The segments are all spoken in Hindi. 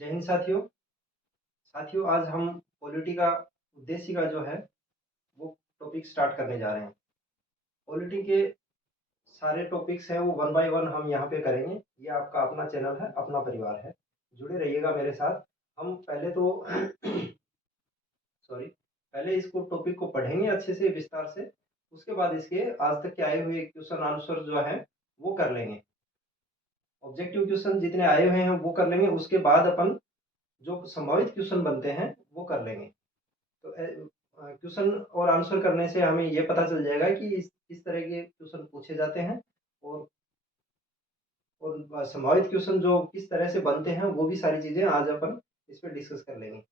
जय हिंद साथियों। साथियों, आज हम पॉलिटी का उद्देश्य का जो है वो टॉपिक स्टार्ट करने जा रहे हैं। पॉलिटी के सारे टॉपिक्स हैं वो वन बाय वन हम यहाँ पे करेंगे। ये आपका अपना चैनल है, अपना परिवार है, जुड़े रहिएगा मेरे साथ। हम पहले तो सॉरी, पहले इसको टॉपिक को पढ़ेंगे अच्छे से विस्तार से। उसके बाद इसके आज तक के आए हुए क्वेश्चन आंसर जो है वो कर लेंगे। ऑब्जेक्टिव क्वेश्चन जितने आए हुए हैं वो कर लेंगे। उसके बाद अपन जो संभावित क्वेश्चन बनते हैं वो कर लेंगे। तो क्वेश्चन और आंसर करने से हमें ये पता चल जाएगा कि इस तरह के क्वेश्चन पूछे जाते हैं, और संभावित क्वेश्चन जो किस तरह से बनते हैं वो भी सारी चीज़ें आज अपन इस पे डिस्कस कर लेंगे।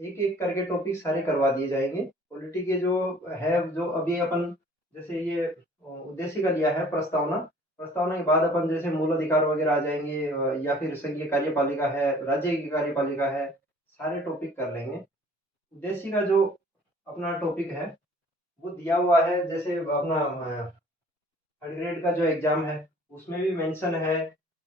एक एक करके टॉपिक सारे करवा दिए जाएंगे। पॉलिटी के जो है, जो अभी अपन जैसे ये उद्देश्य का लिया है प्रस्तावना। प्रस्तावना के बाद अपन जैसे मूल अधिकार वगैरह आ जाएंगे, या फिर संघीय कार्यपालिका है, राज्य की कार्यपालिका है, सारे टॉपिक कर लेंगे। उद्देश्य का जो अपना टॉपिक है वो दिया हुआ है, जैसे अपना थर्ड ग्रेड का जो एग्जाम है उसमें भी मेंशन है,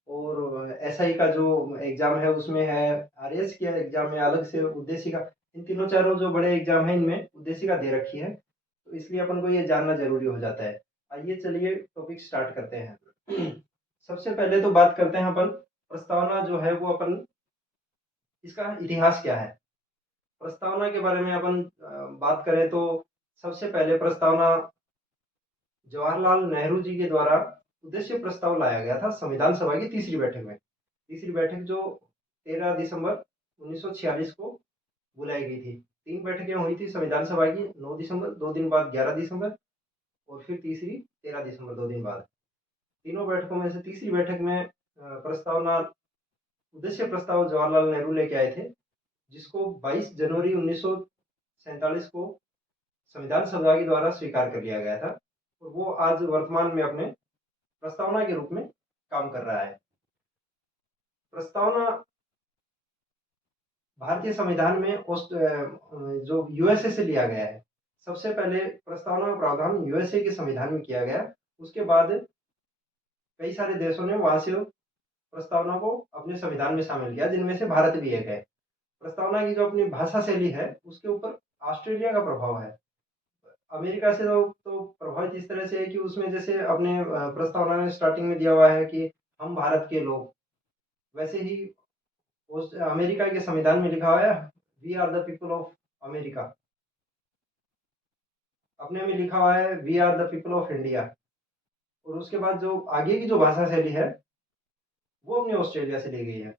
और एसआई का जो एग्जाम है उसमें है, आरएस के एग्जाम में अलग से उद्देश्य का। इन तीनों चारों जो बड़े एग्जाम है इनमें उद्देश्य का दे रखी है, तो इसलिए अपन को ये जानना जरूरी हो जाता है। आइए चलिए टॉपिक स्टार्ट करते हैं। सबसे पहले तो बात करते हैं अपन प्रस्तावना जो है वो अपन, इसका इतिहास क्या है। प्रस्तावना के बारे में अपन बात करें तो सबसे पहले प्रस्तावना जवाहरलाल नेहरू जी के द्वारा उद्देश्य प्रस्ताव लाया गया था संविधान सभा की तीसरी बैठक में। तीसरी बैठक जो 13 दिसंबर 1946 को बुलाई गई थी। तीन बैठकें हुई थी संविधान सभा की, 9 दिसंबर, 2 दिन बाद 11 दिसंबर, और फिर तीसरी 13 दिसंबर, 2 दिन बाद। तीनों बैठकों में से तीसरी बैठक में प्रस्तावना उद्देश्य प्रस्ताव जवाहरलाल नेहरू लेके आए थे, जिसको 22 जनवरी 1947 को संविधान सभा के द्वारा स्वीकार कर लिया गया था, और वो आज वर्तमान में अपने प्रस्तावना के रूप में काम कर रहा है। प्रस्तावना भारतीय संविधान में जो यूएसए से लिया गया है। सबसे पहले प्रस्तावना का प्रावधान यूएसए के संविधान में किया गया। उसके बाद कई सारे देशों ने वहां से प्रस्तावना को अपने संविधान में शामिल किया, जिनमें से भारत भी एक है। प्रस्तावना की जो अपनी भाषा शैली है उसके ऊपर ऑस्ट्रेलिया का प्रभाव है। अमेरिका से तो प्रभावित इस तरह से है कि उसमें जैसे अपने प्रस्तावना में स्टार्टिंग में दिया हुआ है कि हम भारत के लोग, वैसे ही उस अमेरिका के संविधान में लिखा हुआ है we are the people of America. अपने में लिखा हुआ है we are the people of India. और उसके बाद जो आगे की जो भाषा शैली है वो अपने ऑस्ट्रेलिया से ली गई है।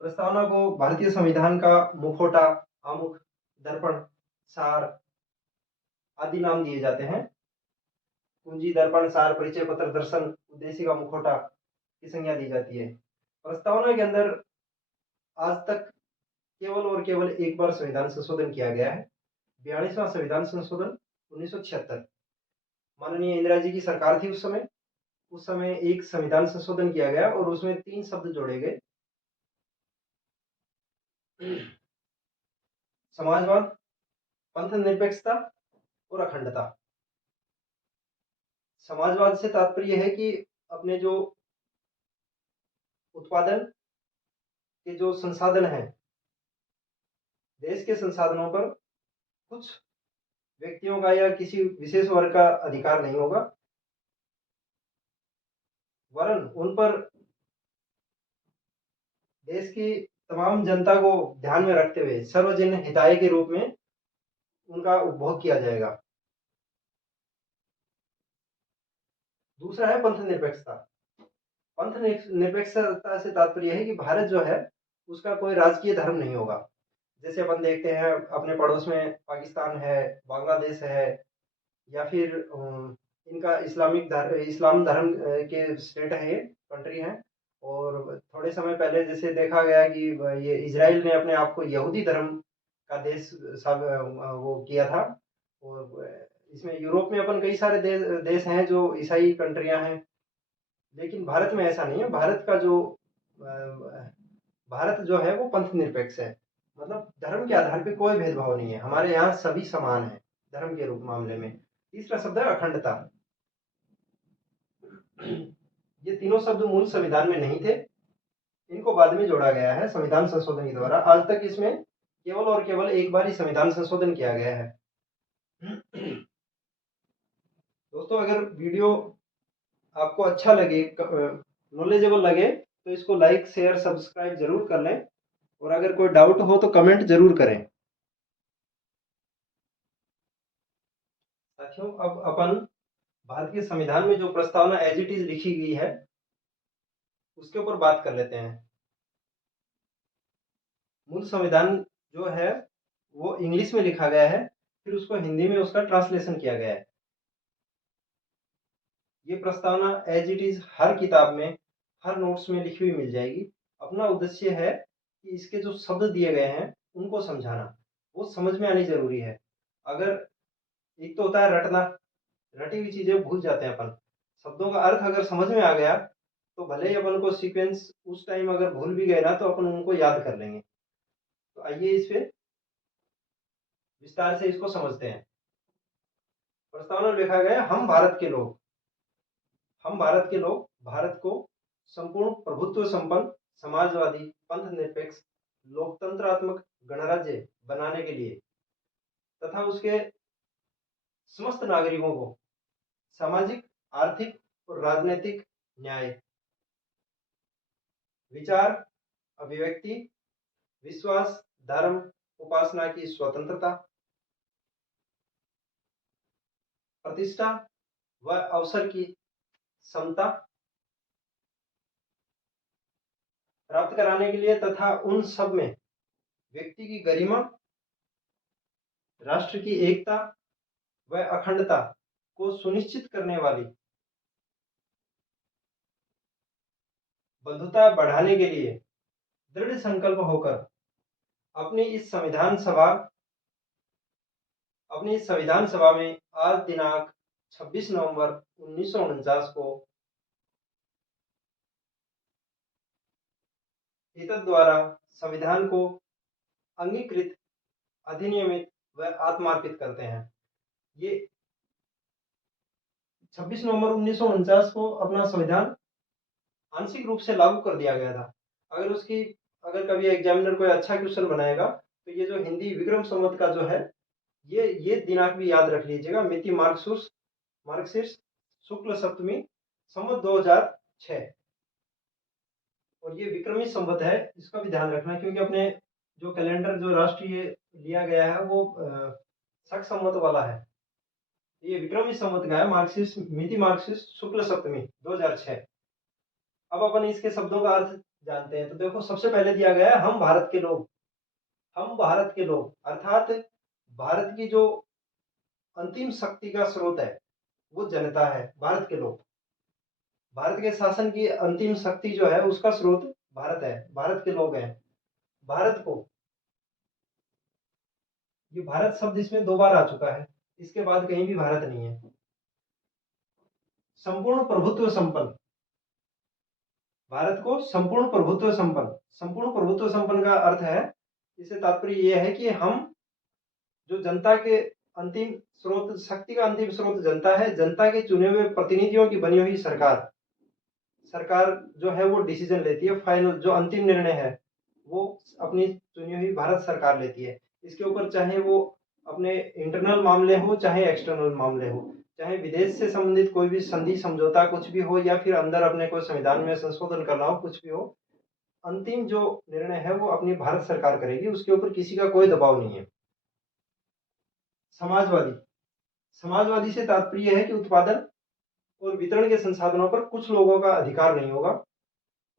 प्रस्तावना को भारतीय संविधान का मुखौटा, आमुख, दर्पण, सार आदि नाम दिए जाते हैं। कुंजी, दर्पण, सार, परिचय पत्र, दर्शन, उद्देश्य का मुखौटा की संज्ञा दी जाती है। प्रस्तावना के अंदर आज तक केवल और केवल एक बार संविधान संशोधन किया गया है, 42वां संविधान संशोधन 1976। माननीय इंदिरा जी की सरकार थी उस समय एक संविधान संशोधन किया गया और उसमें 3 शब्द जोड़े गए, समाजवाद, पंथ निरपेक्षता और अखंडता। समाजवाद से तात्पर्य है कि अपने जो उत्पादन के जो संसाधन हैं, देश के संसाधनों पर कुछ व्यक्तियों का या किसी विशेष वर्ग का अधिकार नहीं होगा, वरन उन पर देश की तमाम जनता को ध्यान में रखते हुए सर्वजन हिताय के रूप में उनका उपभोग किया जाएगा। दूसरा है पंथ निरपेक्षता। पंथ निरपेक्षता से तात्पर्य है कि भारत जो है उसका कोई राजकीय धर्म नहीं होगा। जैसे अपन देखते हैं अपने पड़ोस में पाकिस्तान है, बांग्लादेश है, या फिर इनका इस्लाम धर्म के स्टेट है, ये कंट्री है। और थोड़े समय पहले जैसे देखा गया कि ये इजराइल ने अपने आप को यहूदी धर्म का देश सब वो किया था। और इसमें यूरोप में अपन कई सारे देश हैं जो ईसाई कंट्रियां हैं, लेकिन भारत में ऐसा नहीं है। भारत जो है वो पंथ निरपेक्ष है, मतलब धर्म के आधार पे कोई भेदभाव नहीं है। हमारे यहाँ सभी समान है धर्म के रूप मामले में। तीसरा शब्द है अखंडता। ये तीनों शब्द मूल संविधान में नहीं थे, इनको बाद में जोड़ा गया है संविधान संशोधन के द्वारा। आज तक इसमें केवल और केवल एक बार ही संविधान संशोधन किया गया है। दोस्तों, अगर वीडियो आपको अच्छा लगे, नॉलेजेबल लगे, तो इसको लाइक शेयर सब्सक्राइब जरूर कर लें, और अगर कोई डाउट हो तो कमेंट जरूर करें। साथियों, अब अपन भारत के संविधान में जो प्रस्तावना एज इट इज लिखी गई है उसके ऊपर बात कर लेते हैं। मूल संविधान जो है वो इंग्लिश में लिखा गया है, फिर उसको हिंदी में उसका ट्रांसलेशन किया गया है। ये प्रस्तावना एज इट इज हर किताब में, हर नोट्स में लिखी हुई मिल जाएगी। अपना उद्देश्य है कि इसके जो शब्द दिए गए हैं उनको समझाना, वो समझ में आनी जरूरी है। अगर एक तो होता है रटना, रटी हुई चीजें भूल जाते हैं अपन। शब्दों का अर्थ अगर समझ में आ गया तो भले ही अपन को सीक्वेंस उस टाइम अगर भूल भी गए ना तो अपन उनको याद कर लेंगे। तो आइए इस पे विस्तार से इसको समझते हैं। प्रस्तावना में लिखा गया है, हम भारत के लोग, हम भारत के लोग भारत को संपूर्ण प्रभुत्व संपन्न, समाजवादी, पंथ निरपेक्ष, लोकतंत्रात्मक गणराज्य बनाने के लिए तथा उसके समस्त नागरिकों को सामाजिक, आर्थिक और राजनीतिक न्याय, विचार, अभिव्यक्ति, विश्वास, धर्म, उपासना की स्वतंत्रता, प्रतिष्ठा व अवसर की समता प्राप्त कराने के लिए तथा उन सब में व्यक्ति की गरिमा, राष्ट्र की एकता व अखंडता को सुनिश्चित करने वाली बंधुता बढ़ाने के लिए दृढ़ संकल्प होकर अपनी इस संविधान सभा में आज दिनांक 26 नवंबर 1949 को एतद द्वारा संविधान को अंगीकृत, अधिनियमित व आत्मार्पित करते हैं। ये 26 नवंबर 1949 को अपना संविधान आंशिक रूप से लागू कर दिया गया था। अगर कभी एग्जामिनर कोई अच्छा क्वेश्चन बनाएगा तो ये जो हिंदी विक्रम संवत का जो है, ये दिनांक भी याद रख लीजिएगा। मिति मार्क्सिस्ट शुक्ल सप्तमी संवत 2006, और ये विक्रमी संवत है, इसका भी ध्यान रखना, क्योंकि अपने जो कैलेंडर जो राष्ट्रीय लिया गया है वो शक संवत वाला है। ये विक्रमी संवत का है, मिति मार्क्सिस्ट शुक्ल सप्तमी 2006। अब अपन इसके शब्दों का अर्थ जानते हैं। तो देखो, सबसे पहले दिया गया है हम भारत के लोग। हम भारत के लोग अर्थात भारत की जो अंतिम शक्ति का स्रोत है वो जनता है, भारत के लोग। भारत के शासन की अंतिम शक्ति जो है उसका स्रोत भारत है, भारत के लोग हैं। भारत को, ये भारत शब्द इसमें 2 बार आ चुका है, इसके बाद कहीं भी भारत नहीं है। संपूर्ण प्रभुत्व संपन्न, भारत को संपूर्ण प्रभुत्व संपन्न, संपूर्ण प्रभुत्व संपन्न का अर्थ है, इससे तात्पर्य यह है कि हम जो जनता के अंतिम स्रोत, शक्ति का अंतिम स्रोत जनता है, जनता के चुने हुए प्रतिनिधियों की बनी हुई सरकार, सरकार जो है वो डिसीजन लेती है। फाइनल जो अंतिम निर्णय है वो अपनी चुनी हुई भारत सरकार लेती है। इसके ऊपर चाहे वो अपने इंटरनल मामले हो चाहे एक्सटर्नल मामले हो, चाहे विदेश से संबंधित कोई भी संधि समझौता कुछ भी हो, या फिर अंदर अपने को संविधान में संशोधन करना हो, कुछ भी हो, अंतिम जो निर्णय है वो अपनी भारत सरकार करेगी, उसके ऊपर किसी का कोई दबाव नहीं है। समाजवादी, समाजवादी से तात्पर्य है कि उत्पादन और वितरण के संसाधनों पर कुछ लोगों का अधिकार नहीं होगा,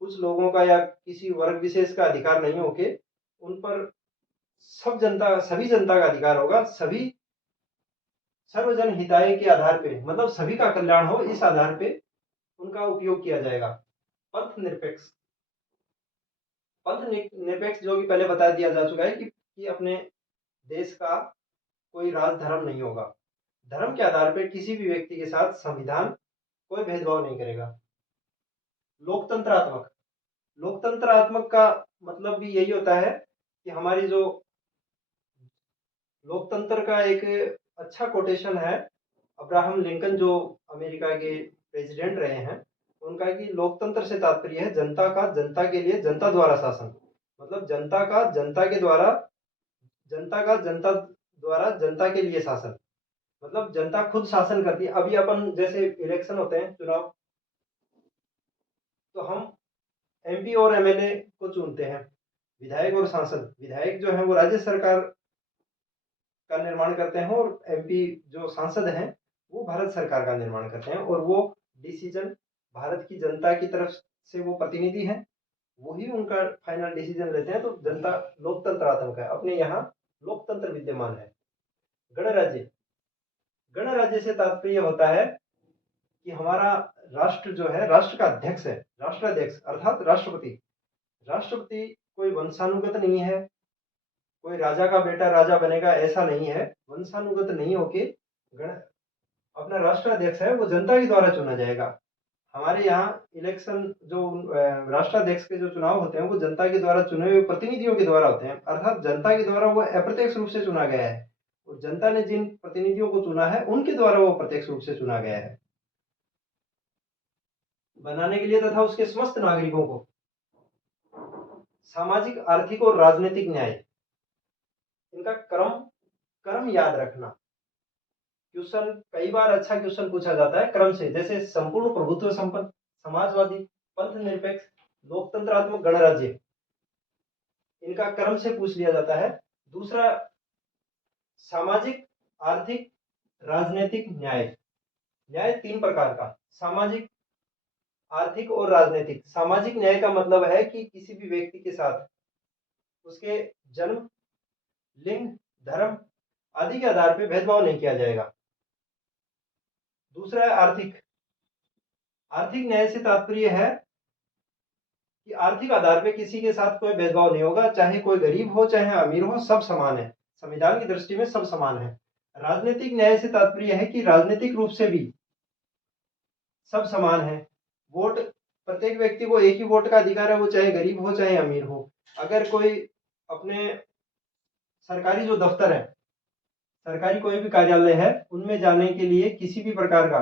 कुछ लोगों का या किसी वर्ग विशेष का अधिकार नहीं होके उन पर सभी जनता का अधिकार होगा। सभी सर्वजन हिताय के आधार पे, मतलब सभी का कल्याण हो, इस आधार पे उनका उपयोग किया जाएगा। पंथ निरपेक्ष, पंथ निरपेक्ष जो कि पहले बता दिया जा चुका है कि अपने देश का कोई राज धर्म नहीं होगा। धर्म के आधार पर किसी भी व्यक्ति के साथ संविधान कोई भेदभाव नहीं करेगा। लोकतंत्रात्मक, लोकतंत्रात्मक का मतलब भी यही होता है कि हमारी जो लोकतंत्र का एक अच्छा कोटेशन है, अब्राहम लिंकन जो अमेरिका के प्रेसिडेंट रहे हैं, उनका है कि लोकतंत्र से तात्पर्य है जनता का जनता के लिए जनता द्वारा शासन, मतलब जनता का जनता के द्वारा, जनता का जनता द्वारा जनता के लिए शासन, मतलब जनता खुद शासन करती है। अभी अपन जैसे इलेक्शन होते हैं, चुनाव, तो हम एमपी और एमएलए को चुनते हैं, विधायक और सांसद। विधायक जो है वो राज्य सरकार का निर्माण करते हैं और एमपी जो सांसद हैं वो भारत सरकार का निर्माण करते हैं, और वो डिसीजन भारत की जनता की तरफ से वो प्रतिनिधि हैं, वही उनका फाइनल डिसीजन लेते हैं। तो जनता लोकतंत्रात्मक है, अपने यहाँ लोकतंत्र विद्यमान है। गणराज्य, गणराज्य से तात्पर्य होता है कि हमारा राष्ट्र जो है, राष्ट्र का अध्यक्ष है, राष्ट्राध्यक्ष अर्थात राष्ट्रपति। राष्ट्रपति कोई वंशानुगत नहीं है, कोई राजा का बेटा राजा बनेगा ऐसा नहीं है, वंशानुगत नहीं होके गण अपना राष्ट्राध्यक्ष है वो जनता के द्वारा चुना जाएगा। हमारे यहाँ इलेक्शन जो राष्ट्राध्यक्ष के जो चुनाव होते हैं वो जनता के द्वारा चुने हुए प्रतिनिधियों के द्वारा होते हैं, अर्थात जनता के द्वारा वो अप्रत्यक्ष रूप से चुना गया है, और जनता ने जिन प्रतिनिधियों को चुना है उनके द्वारा वो प्रत्यक्ष रूप से चुना गया है, बनाने के लिए तथा उसके समस्त नागरिकों को। सामाजिक, आर्थिक और राजनीतिक न्याय, इनका क्रम क्रम याद रखना। क्वेश्चन कई बार अच्छा क्वेश्चन पूछा जाता है क्रम से, जैसे संपूर्ण प्रभुत्व संपन्न, समाजवादी, पंथ निरपेक्ष, लोकतंत्रात्मक, गणराज्य, इनका क्रम से पूछ लिया जाता है। दूसरा, सामाजिक, आर्थिक, राजनीतिक न्याय। न्याय तीन प्रकार का, सामाजिक, आर्थिक और राजनीतिक। सामाजिक न्याय का मतलब है कि किसी भी व्यक्ति के साथ उसके जन्म, लिंग, धर्म आदि के आधार पर भेदभाव नहीं किया जाएगा। दूसरा है आर्थिक। आर्थिक न्याय से तात्पर्य है कि आर्थिक आधार पे किसी के साथ कोई भेदभाव नहीं होगा, चाहे कोई गरीब हो चाहे अमीर हो, सब समान है, संविधान की दृष्टि में सब समान है। राजनीतिक न्याय से तात्पर्य है कि राजनीतिक रूप से भी सब समान है। वोट, प्रत्येक व्यक्ति को एक ही वोट का अधिकार है, वो चाहे गरीब हो चाहे अमीर हो। अगर कोई अपने सरकारी जो दफ्तर है, सरकारी कोई भी कार्यालय है, उनमें जाने के लिए किसी भी प्रकार का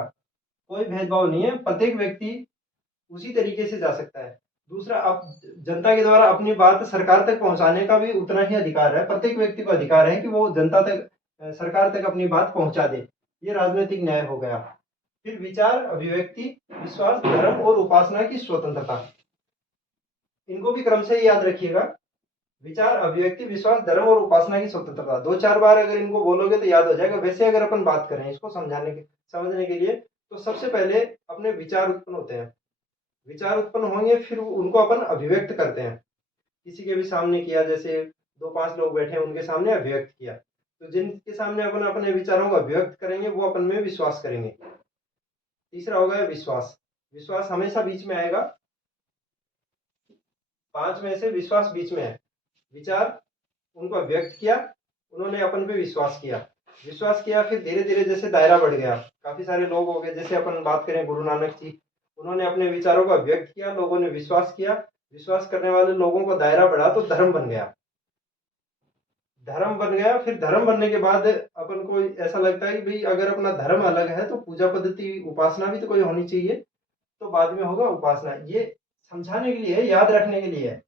कोई भेदभाव नहीं है, प्रत्येक व्यक्ति उसी तरीके से जा सकता है। दूसरा, आप जनता के द्वारा अपनी बात सरकार तक पहुंचाने का भी उतना ही अधिकार है, प्रत्येक व्यक्ति को अधिकार है कि वो जनता तक, सरकार तक अपनी बात पहुंचा दे। ये राजनीतिक न्याय हो गया। फिर विचार, अभिव्यक्ति, विश्वास, धर्म और उपासना की स्वतंत्रता, इनको भी क्रम से याद रखिएगा। विचार, अभिव्यक्ति, विश्वास, धर्म और उपासना की स्वतंत्रता, दो चार बार अगर इनको बोलोगे तो याद हो जाएगा। वैसे अगर अपन बात करें इसको समझने के लिए, तो सबसे पहले अपने विचार उत्पन्न होते हैं। विचार उत्पन्न होंगे, फिर उनको अपन अभिव्यक्त करते हैं, किसी के भी सामने किया, जैसे दो पांच लोग बैठे हैं उनके सामने अभिव्यक्त किया। तो जिनके सामने अपन अपने विचारों को अभिव्यक्त करेंगे वो अपन में विश्वास करेंगे। तीसरा हो गया विश्वास। विश्वास हमेशा बीच में आएगा, पांच में से विश्वास बीच में है। विचार उनको व्यक्त किया, उन्होंने अपन पे विश्वास किया, विश्वास किया, फिर धीरे धीरे जैसे दायरा बढ़ गया, काफी सारे लोग हो गए। जैसे अपन बात करें गुरु नानक जी, उन्होंने अपने विचारों का व्यक्त किया, लोगों ने विश्वास किया, विश्वास करने वाले लोगों का दायरा बढ़ा तो धर्म बन गया। धर्म बन गया, फिर धर्म बनने के बाद अपन को ऐसा लगता है कि भाई अगर अपना धर्म अलग है तो पूजा पद्धति, उपासना भी तो कोई होनी चाहिए, तो बाद में होगा उपासना। ये समझाने के लिए, याद रखने के लिए है।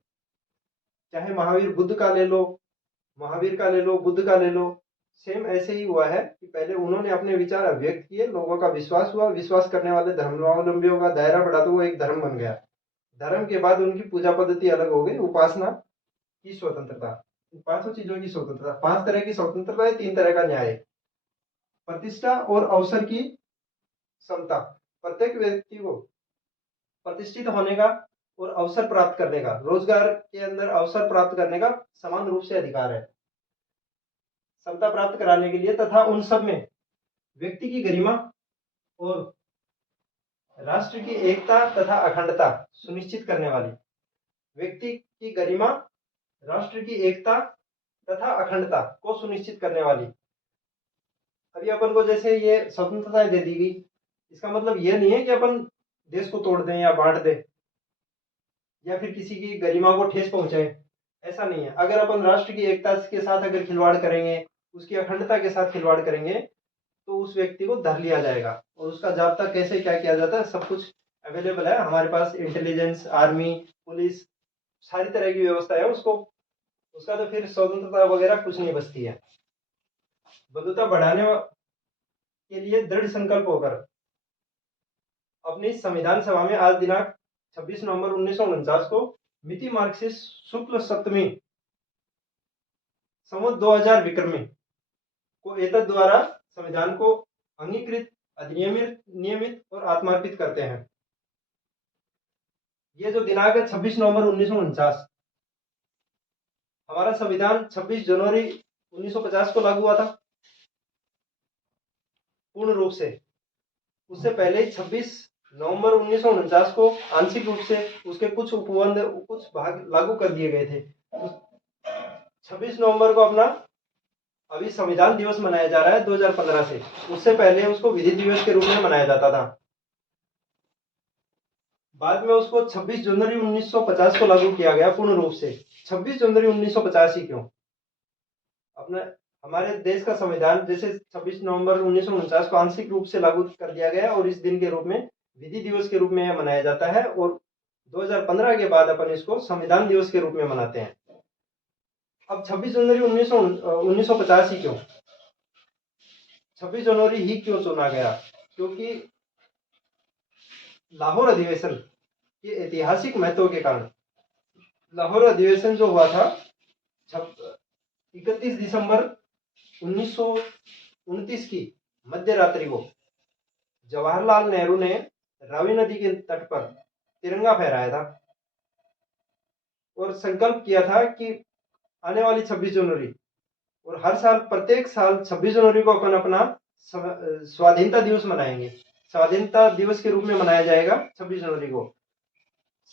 चाहे महावीर बुद्ध का ले लो, महावीर का ले लो, बुद्ध का ले लो, सेम ऐसे ही हुआ है कि पहले उन्होंने अपने विचार अभिव्यक्त किए, लोगों का विश्वास हुआ, विश्वास करने वाले धर्मावलंबियों का दायरा बढ़ा तो वो एक धर्म बन गया। धर्म के बाद उनकी पूजा पद्धति अलग हो गई, उपासना की स्वतंत्रता। पांचों चीजों की स्वतंत्रता, पांच तरह की स्वतंत्रता है, तीन तरह का न्याय। प्रतिष्ठा और अवसर की समता, प्रत्येक व्यक्ति को प्रतिष्ठित होने का और अवसर प्राप्त करने का, रोजगार के अंदर अवसर प्राप्त करने का समान रूप से अधिकार है, समता प्राप्त कराने के लिए, तथा उन सब में व्यक्ति की गरिमा और राष्ट्र की एकता तथा अखंडता सुनिश्चित करने वाली। व्यक्ति की गरिमा, राष्ट्र की एकता तथा अखंडता को सुनिश्चित करने वाली। अभी अपन को जैसे ये स्वतंत्रता दे दी गई, इसका मतलब ये नहीं है कि अपन देश को तोड़ दें या बांट दें या फिर किसी की गरिमा को ठेस पहुंचाए, ऐसा नहीं है। अगर अपन राष्ट्र की एकता के साथ अगर खिलवाड़ करेंगे, उसकी अखंडता के साथ खिलवाड़ करेंगे, तो उस व्यक्ति को धर लिया जाएगा और उसका जाब्ता कैसे क्या किया जाता है सब कुछ अवेलेबल है हमारे पास। इंटेलिजेंस, आर्मी, पुलिस, सारी तरह की व्यवस्था है उसको, उसका तो फिर स्वतंत्रता वगैरह कुछ नहीं बचती है। बंधुता बढ़ाने के लिए दृढ़ संकल्प होकर अपनी संविधान सभा में आज दिनांक 26 नवंबर 1949 को मिति मार्क्सिस्ट शुक्ल सप्तमी संवत 2000 विक्रमी को एतद द्वारा संविधान को अंगीकृत, अधिनियमित, नियमित और आत्मार्पित करते हैं। ये जो दिनांक है 26 नवंबर 1949, हमारा संविधान 26 जनवरी 1950 को लागू हुआ था पूर्ण रूप से। उससे पहले ही 26 नवंबर 1949 को आंशिक रूप से उसके कुछ उपबंध, कुछ भाग लागू कर दिए गए थे। 26 नवंबर को अपना अभी संविधान दिवस मनाया जा रहा है 2015 से। उससे पहले उसको विधि दिवस के रूप में मनाया जाता था। बाद में उसको 26 जनवरी 1950 को लागू किया गया पूर्ण रूप से। 26 जनवरी 1950 ही क्यों? अपने हमारे देश का संविधान जैसे 26 नवंबर 1949 को आंशिक रूप से लागू कर दिया गया और इस दिन के रूप में विधि दिवस के रूप में मनाया जाता है, और 2015 के बाद अपन इसको संविधान दिवस के रूप में मनाते हैं। अब 26 जनवरी 1950 ही क्यों? 26 जनवरी ही क्यों चुना गया? क्योंकि लाहौर अधिवेशन के ऐतिहासिक महत्व के कारण लाहौर अधिवेशन जो हुआ था 31 दिसंबर 1929 की मध्य रात्रि को जवाहरलाल नेहरू ने रावी नदी के तट पर तिरंगा फहराया था और संकल्प किया था कि आने वाली 26 जनवरी और हर साल, प्रत्येक साल 26 जनवरी को अपन अपना स्वाधीनता दिवस मनाएंगे। स्वाधीनता दिवस के रूप में मनाया जाएगा 26 जनवरी को।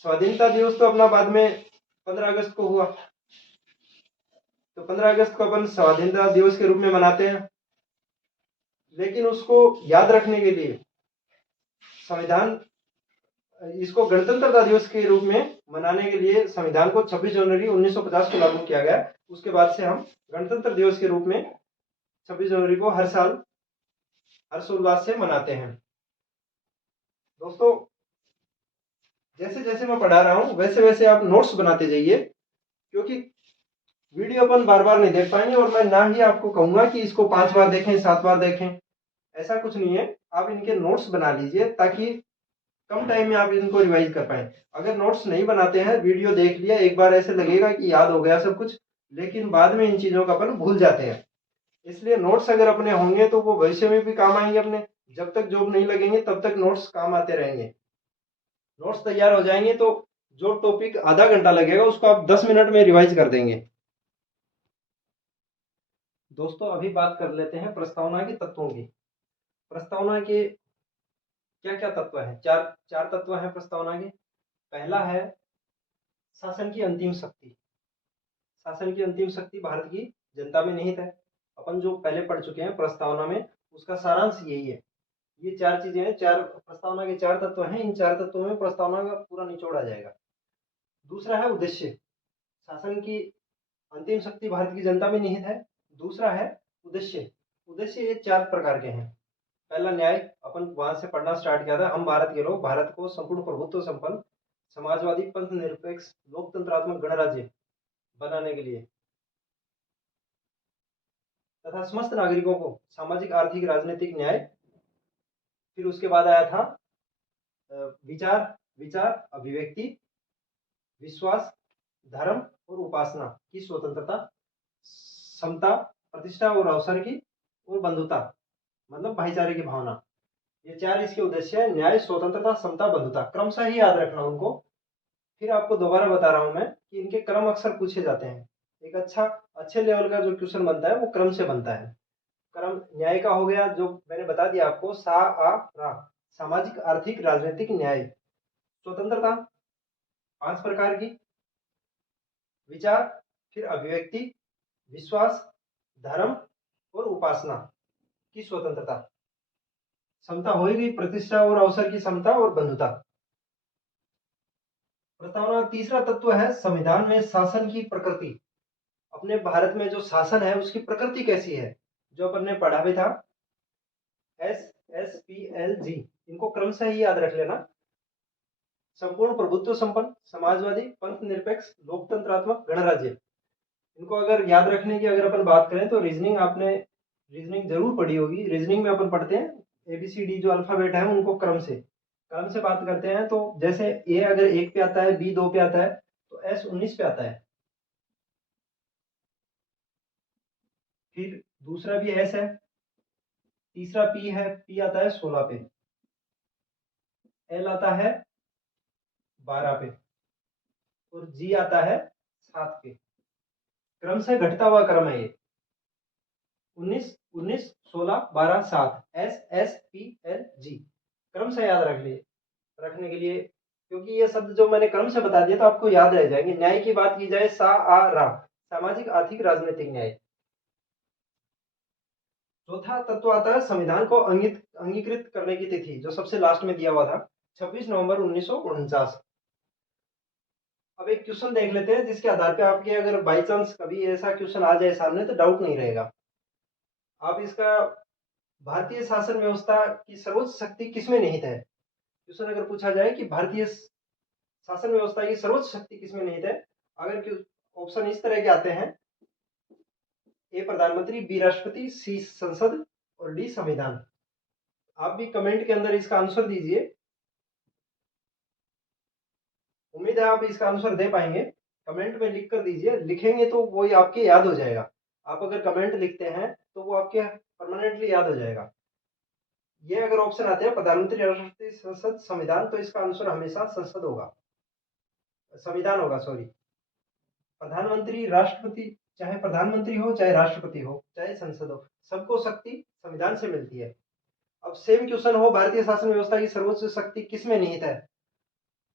स्वाधीनता दिवस तो अपना बाद में 15 अगस्त को हुआ, तो 15 अगस्त को अपन स्वाधीनता दिवस के रूप में मनाते हैं। लेकिन उसको याद रखने के लिए संविधान, इसको गणतंत्रता दिवस के रूप में मनाने के लिए संविधान को 26 जनवरी 1950 को लागू किया गया। उसके बाद से हम गणतंत्र दिवस के रूप में 26 जनवरी को हर साल हर्षोल्लास से मनाते हैं। दोस्तों, जैसे जैसे मैं पढ़ा रहा हूं वैसे वैसे आप नोट्स बनाते जाइए, क्योंकि वीडियो अपन बार बार नहीं देख पाएंगे, और मैं ना ही आपको कहूंगा कि इसको 5 बार देखें, 7 बार देखें, ऐसा कुछ नहीं है। आप इनके नोट्स बना लीजिए ताकि कम टाइम में आप इनको रिवाइज कर पाए। अगर नोट्स नहीं बनाते हैं, वीडियो देख लिया एक बार, ऐसे लगेगा कि याद हो गया सब कुछ, लेकिन बाद में इन चीजों का अपन भूल जाते हैं। इसलिए नोट्स अगर अपने होंगे तो वो भविष्य में भी काम आएंगे अपने। जब तक जॉब नहीं लगेंगे तब तक नोट्स काम आते रहेंगे। नोट्स तैयार हो जाएंगे तो जो टॉपिक आधा घंटा लगेगा उसको आप 10 मिनट में रिवाइज कर देंगे। दोस्तों, अभी बात कर लेते हैं प्रस्तावना के तत्वों की। प्रस्तावना के क्या क्या तत्व हैं? चार तत्व हैं प्रस्तावना के। पहला है शासन की अंतिम शक्ति। शासन की अंतिम शक्ति भारत की जनता में निहित है। अपन जो पहले पढ़ चुके हैं प्रस्तावना में, उसका सारांश यही है। ये चार चीजें हैं, चार प्रस्तावना के चार तत्व हैं। इन चार तत्वों में प्रस्तावना का पूरा निचोड़ आ जाएगा। दूसरा है उद्देश्य। शासन की अंतिम शक्ति भारत की जनता में निहित है। दूसरा है उद्देश्य। उद्देश्य ये चार प्रकार के हैं। पहला न्याय, अपन वहां से पढ़ना स्टार्ट किया था। हम भारत के लोग भारत को संपूर्ण प्रभुत्व संपन्न समाजवादी पंथ निरपेक्ष लोकतंत्रात्मक गणराज्य बनाने के लिए तथा समस्त नागरिकों को सामाजिक, आर्थिक, राजनीतिक न्याय। फिर उसके बाद आया था विचार, अभिव्यक्ति, विश्वास, धर्म और उपासना की स्वतंत्रता, समता, प्रतिष्ठा और अवसर की, और बंधुता मतलब भाईचारे की भावना। ये चार इसके उद्देश्य है। न्याय, स्वतंत्रता, समता, बंधुता। क्रमशः ही याद रखना उनको। फिर आपको दोबारा बता रहा हूं मैं कि इनके क्रम अक्सर पूछे जाते हैं। एक अच्छे लेवल का जो क्वेश्चन बनता है वो क्रम से बनता है। क्रम न्याय का हो गया, जो मैंने बता दिया आपको, सा आ रा, सामाजिक, आर्थिक, राजनीतिक न्याय। स्वतंत्रता 5 प्रकार की। विचार, फिर अभिव्यक्ति, विश्वास, धर्म और उपासना की स्वतंत्रता। समता होगी, प्रतिष्ठा और अवसर की समता, और बंधुता। प्रस्तावना तीसरा तत्व है संविधान में शासन की प्रकृति। अपने भारत में जो शासन है उसकी प्रकृति कैसी है, जो अपन ने पढ़ा भी था। SSPLG, इनको क्रमशः ही याद रख लेना। संपूर्ण प्रभुत्व संपन्न, समाजवादी, पंथ निरपेक्ष, लोकतंत्रात्मक, गणराज्य। इनको अगर याद रखने की अगर अपन बात करें तो रीजनिंग आपने रीजनिंग जरूर पढ़ी होगी। रीजनिंग में अपन पढ़ते हैं ABCD जो अल्फाबेट है उनको क्रम से बात करते हैं। तो जैसे ए अगर 1 पे आता है, बी 2 पे आता है, तो एस 19 पे आता है। फिर दूसरा भी एस है, तीसरा पी है, पी आता है 16 पे, एल आता है 12 पे और जी आता है 7 पे। क्रम से घटता हुआ क्रम है ये, 19 19 16 12 7, S S P L G. क्रम से याद रखने के लिए, क्योंकि ये शब्द जो मैंने क्रम से बता दिया तो आपको याद रह जाएंगे। न्याय की बात की जाए, सा आ रा, सामाजिक आर्थिक राजनीतिक न्याय। चौथा तत्व आता है संविधान को अंगीकृत करने की तिथि, जो सबसे लास्ट में दिया हुआ था, 26 नवंबर 1949। अब एक क्वेश्चन देख लेते हैं जिसके आधार पे आपके अगर बाई चांस कभी ऐसा क्वेश्चन आ जाए सामने तो डाउट नहीं रहेगा। आप इसका, भारतीय शासन व्यवस्था की सर्वोच्च शक्ति किसमें निहित है? क्वेश्चन अगर पूछा जाए कि भारतीय शासन व्यवस्था की सर्वोच्च शक्ति किसमें निहित है, अगर ऑप्शन इस तरह के आते हैं, ए प्रधानमंत्री, बी राष्ट्रपति, सी संसद और डी संविधान। आप भी कमेंट के अंदर इसका आंसर दीजिए। उम्मीद है आप इसका आंसर दे पाएंगे। कमेंट में लिख कर दीजिए, लिखेंगे तो वो आपके याद हो जाएगा। आप अगर कमेंट लिखते हैं तो वो आपके परमानेंटली याद हो जाएगा। ये अगर ऑप्शन आते हैं प्रधानमंत्री, राष्ट्रपति, संसद, संविधान, तो इसका आंसर हमेशा संसद होगा, संविधान होगा, सॉरी। प्रधानमंत्री, राष्ट्रपति, चाहे प्रधानमंत्री हो, चाहे राष्ट्रपति हो, चाहे संसद हो, सबको शक्ति संविधान से मिलती है। अब सेम क्वेश्चन हो, भारतीय शासन व्यवस्था की सर्वोच्च शक्ति किसमें निहित है,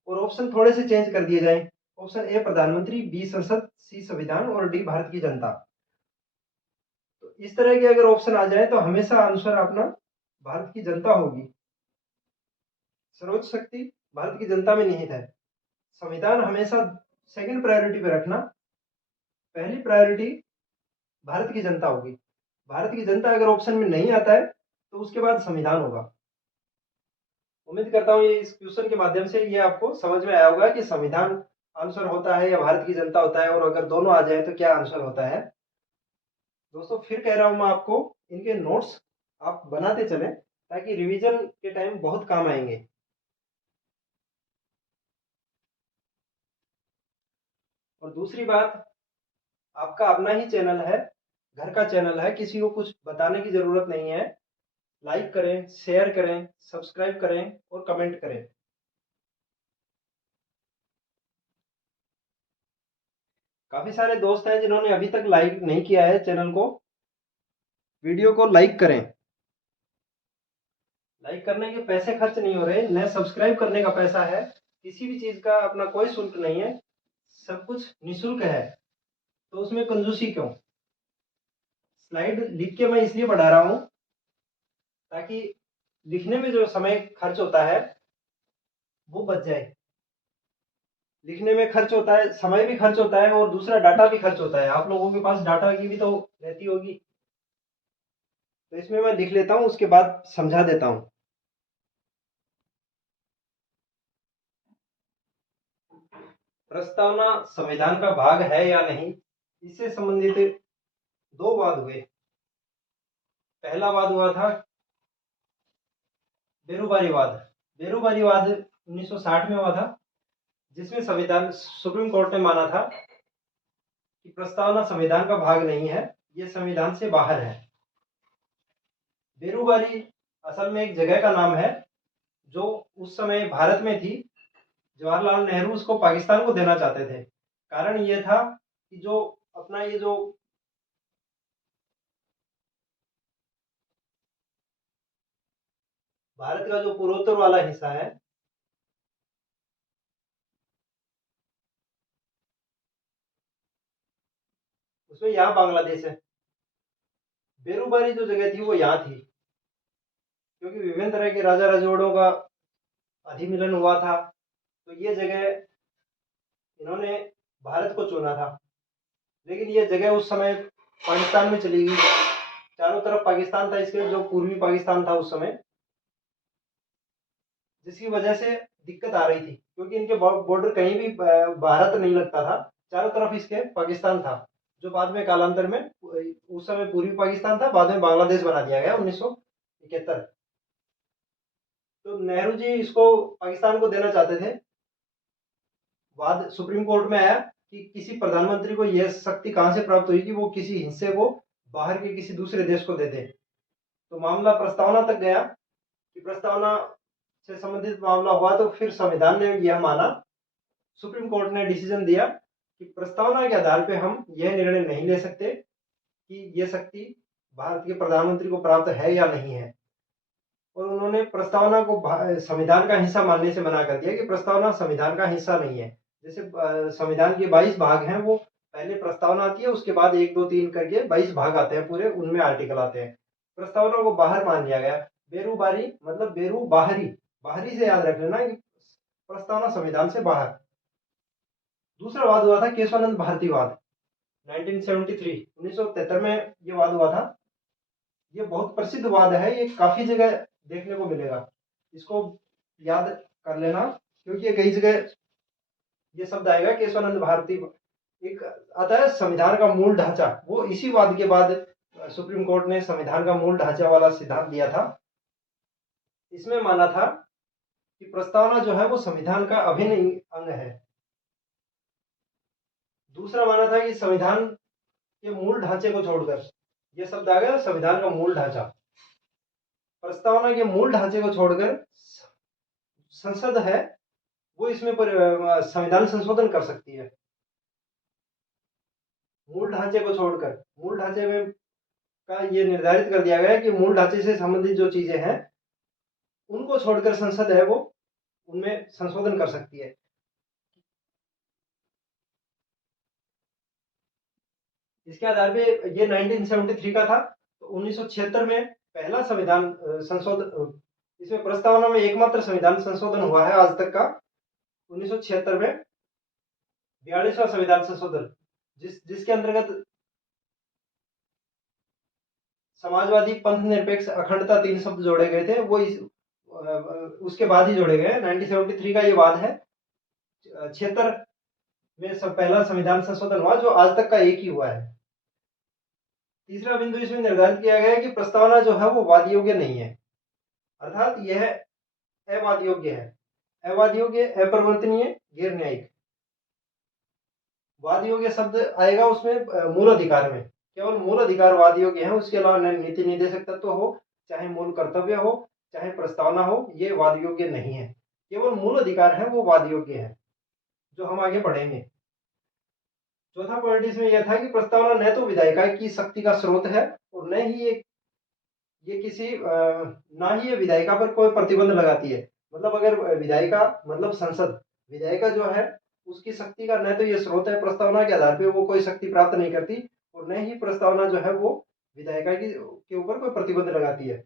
और ऑप्शन थोड़े से चेंज कर दिए जाए। ऑप्शन ए प्रधानमंत्री, बी संसद, सी संविधान और डी भारत की जनता। तो इस तरह के अगर ऑप्शन आ जाए तो हमेशा आंसर अपना भारत की जनता होगी। सर्वोच्च शक्ति भारत की जनता में निहित है। संविधान हमेशा सेकंड प्रायोरिटी पे रखना, पहली प्रायोरिटी भारत की जनता होगी। भारत की जनता अगर ऑप्शन में नहीं आता है तो उसके बाद संविधान होगा। उम्मीद करता हूँ ये इस क्वेश्चन के माध्यम से ये आपको समझ में आया होगा कि संविधान आंसर होता है या भारत की जनता होता है, और अगर दोनों आ जाए तो क्या आंसर होता है। दोस्तों फिर कह रहा हूं मैं आपको, इनके नोट्स आप बनाते चलें ताकि रिवीजन के टाइम बहुत काम आएंगे। और दूसरी बात, आपका अपना ही चैनल है, घर का चैनल है, किसी को कुछ बताने की जरूरत नहीं है। लाइक करें, शेयर करें, सब्सक्राइब करें और कमेंट करें। काफी सारे दोस्त हैं जिन्होंने अभी तक लाइक नहीं किया है चैनल को, वीडियो को लाइक करें। लाइक करने के पैसे खर्च नहीं हो रहे, न सब्सक्राइब करने का पैसा है, किसी भी चीज का अपना कोई शुल्क नहीं है, सब कुछ निःशुल्क है, तो उसमें कंजूसी क्यों। स्लाइड लिख के मैं इसलिए पढ़ा रहा हूं ताकि लिखने में जो समय खर्च होता है वो बच जाए। लिखने में खर्च होता है, समय भी खर्च होता है और दूसरा डाटा भी खर्च होता है। आप लोगों के पास डाटा की भी तो रहती होगी, तो इसमें मैं लिख लेता हूं, उसके बाद समझा देता हूं। प्रस्तावना संविधान का भाग है या नहीं, इससे संबंधित दो वाद हुए। पहला वाद हुआ था बेरुबारीवाद। बेरुबारीवाद 1960 में हुआ था, जिसमें संविधान सुप्रीम कोर्ट ने माना था कि प्रस्तावना संविधान का भाग नहीं है, ये संविधान से बाहर है। बेरुबारी असल में एक जगह का नाम है जो उस समय भारत में थी। जवाहरलाल नेहरू उसको पाकिस्तान को देना चाहते थे। कारण ये था कि जो अपना ये जो भारत का जो पूर्वोत्तर वाला हिस्सा है, उसमें यहाँ बांग्लादेश है। बेरुबारी जो जगह थी वो यहाँ थी, क्योंकि विभिन्न तरह के राजा रजवाड़ों का अधिमिलन हुआ था, तो ये जगह इन्होंने भारत को चुना था। लेकिन ये जगह उस समय पाकिस्तान में चली गई। चारों तरफ पाकिस्तान था, इसके जो पूर्वी पाकिस्तान था उस समय, जिसकी वजह से दिक्कत आ रही थी, क्योंकि इनके बॉर्डर कहीं भी भारत नहीं लगता था, चारों तरफ इसके पाकिस्तान था, जो बाद में कालांतर में उस समय पूर्वी पाकिस्तान था, बाद में बांग्लादेश बना दिया गया 1971। तो नेहरू जी इसको पाकिस्तान को देना चाहते थे। वाद सुप्रीम कोर्ट में आया कि किसी प्रधानमंत्री को यह शक्ति कहां से प्राप्त हुई कि वो किसी हिस्से को बाहर के किसी दूसरे देश को दे दे। तो मामला प्रस्तावना तक गया कि प्रस्तावना से संबंधित मामला हुआ, तो फिर संविधान ने यह माना, सुप्रीम कोर्ट ने डिसीजन दिया कि प्रस्तावना के आधार पर हम यह निर्णय नहीं ले सकते कि यह शक्ति भारत के प्रधानमंत्री को प्राप्त है या नहीं है। और उन्होंने प्रस्तावना को संविधान का हिस्सा मानने से मना कर दिया कि प्रस्तावना संविधान का हिस्सा नहीं है। जैसे संविधान के 22 भाग हैं, वो पहले प्रस्तावना आती है, उसके बाद 1 2 3 करके 22 भाग आते हैं पूरे, उनमें आर्टिकल आते हैं। प्रस्तावना को बाहर मान लिया गया। बेरूबारी मतलब बेरू बाहरी, बाहरी से याद रख लेना कि प्रस्तावना संविधान से बाहर। दूसरा वाद हुआ था केशवानंद भारती वाद, 1973 1973 में ये वाद हुआ था। ये बहुत प्रसिद्ध वाद है, ये काफी जगह देखने को मिलेगा, इसको याद कर लेना, क्योंकि ये कई जगह ये शब्द आएगा केशवानंद भारती। एक आता है संविधान का मूल ढांचा, वो इसी वाद के बाद सुप्रीम कोर्ट ने संविधान का मूल ढांचा वाला सिद्धांत दिया था। इसमें माना था कि प्रस्तावना जो है वो संविधान का अभिन्न अंग है। दूसरा माना था कि संविधान के मूल ढांचे को छोड़कर, यह शब्द आ गया संविधान का मूल ढांचा, प्रस्तावना के मूल ढांचे को छोड़कर संसद है वो इसमें संविधान संशोधन कर सकती है। मूल ढांचे को छोड़कर, मूल ढांचे में का ये निर्धारित कर दिया गया है कि मूल ढांचे से संबंधित जो चीजें हैं उनको छोड़कर संसद है वो उनमें संशोधन कर सकती है। इसके आधार पे ये 1973 का था। तो 1976 में पहला संविधान संशोधन, इसमें प्रस्तावना में एकमात्र संविधान संशोधन हुआ है आज तक का, 1976 में 42वां संविधान संशोधन, जिसके अंतर्गत समाजवादी, पंथ निरपेक्ष, अखंडता 3 शब्द जोड़े गए थे। वो उसके बाद ही जोड़े गए। 1973 का ये वाद है। 76 में पहला संविधान संशोधन हुआ, जो आज तक का एक ही हुआ है। तीसरा बिंदु इसमें निर्धारित किया गया है कि प्रस्तावना जो है वो वाद योग्य नहीं है, अर्थात यह अवाद योग्य है। अवाद योग्य, अपरिवर्तनीय, गैर न्यायिक। वाद योग्य शब्द आएगा उसमें मूल अधिकार में, केवल मूल अधिकार वाद योग्य है, उसके अलावा नीति निर्देशक तत्व हो, चाहे मूल कर्तव्य हो, चाहे प्रस्तावना हो, ये वाद योग्य नहीं है। केवल मूल अधिकार है वो वाद योग्य है, जो हम आगे पढ़ेंगे। चौथा पॉइंट इसमें यह था कि प्रस्तावना न तो विधायिका की शक्ति का स्रोत है और न ही ये किसी ना ही ये विधायिका पर कोई प्रतिबंध लगाती है। मतलब अगर विधायिका मतलब संसद, विधायिका जो है उसकी शक्ति का न तो ये स्रोत है, प्रस्तावना के आधार पे वो कोई शक्ति प्राप्त नहीं करती, और न ही प्रस्तावना जो है वो विधायिका के ऊपर कोई प्रतिबंध लगाती है।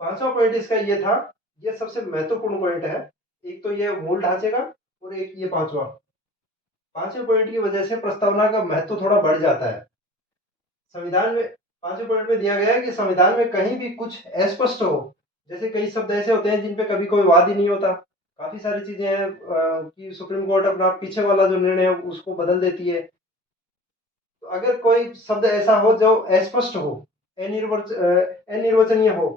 पांचवा पॉइंट इसका ये था, ये सबसे महत्वपूर्ण पॉइंट है। एक तो ये मूल ढांचे का, और एक ये पांचवें पॉइंट की वजह से प्रस्तावना का महत्व थोड़ा बढ़ जाता है। संविधान में 5वें पॉइंट में दिया गया है कि संविधान में कहीं भी कुछ अस्पष्ट हो, जैसे कई शब्द ऐसे होते हैं जिन पे कभी कोई वाद ही नहीं होता, काफी सारी चीजें हैं कि सुप्रीम कोर्ट अपना पीछे वाला जो निर्णय है उसको बदल देती है। तो अगर कोई शब्द ऐसा हो जो अस्पष्ट हो, अनिर्वचनीय हो,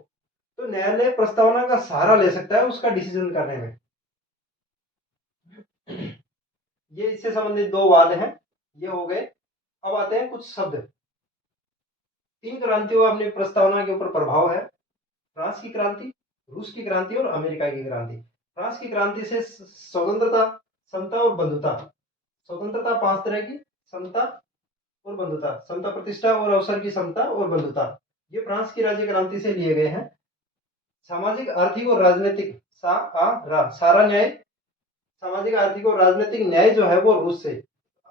तो न्यायालय प्रस्तावना का सहारा ले सकता है उसका डिसीजन करने में। ये इससे संबंधित 2 वाद हैं, ये हो गए। अब आते हैं कुछ शब्द। 3 क्रांतियों का अपनी प्रस्तावना के ऊपर प्रभाव है। फ्रांस की क्रांति, रूस की क्रांति और अमेरिका की क्रांति। फ्रांस की क्रांति से स्वतंत्रता, समता और बंधुता। स्वतंत्रता 5 तरह की, समता और बंधुता, समता प्रतिष्ठा और अवसर की समता और बंधुता, ये फ्रांस की राज्य क्रांति से लिए गए हैं। सामाजिक, आर्थिक और राजनीतिक, सारा न्याय, सामाजिक, आर्थिक और राजनीतिक न्याय जो है वो रूस से।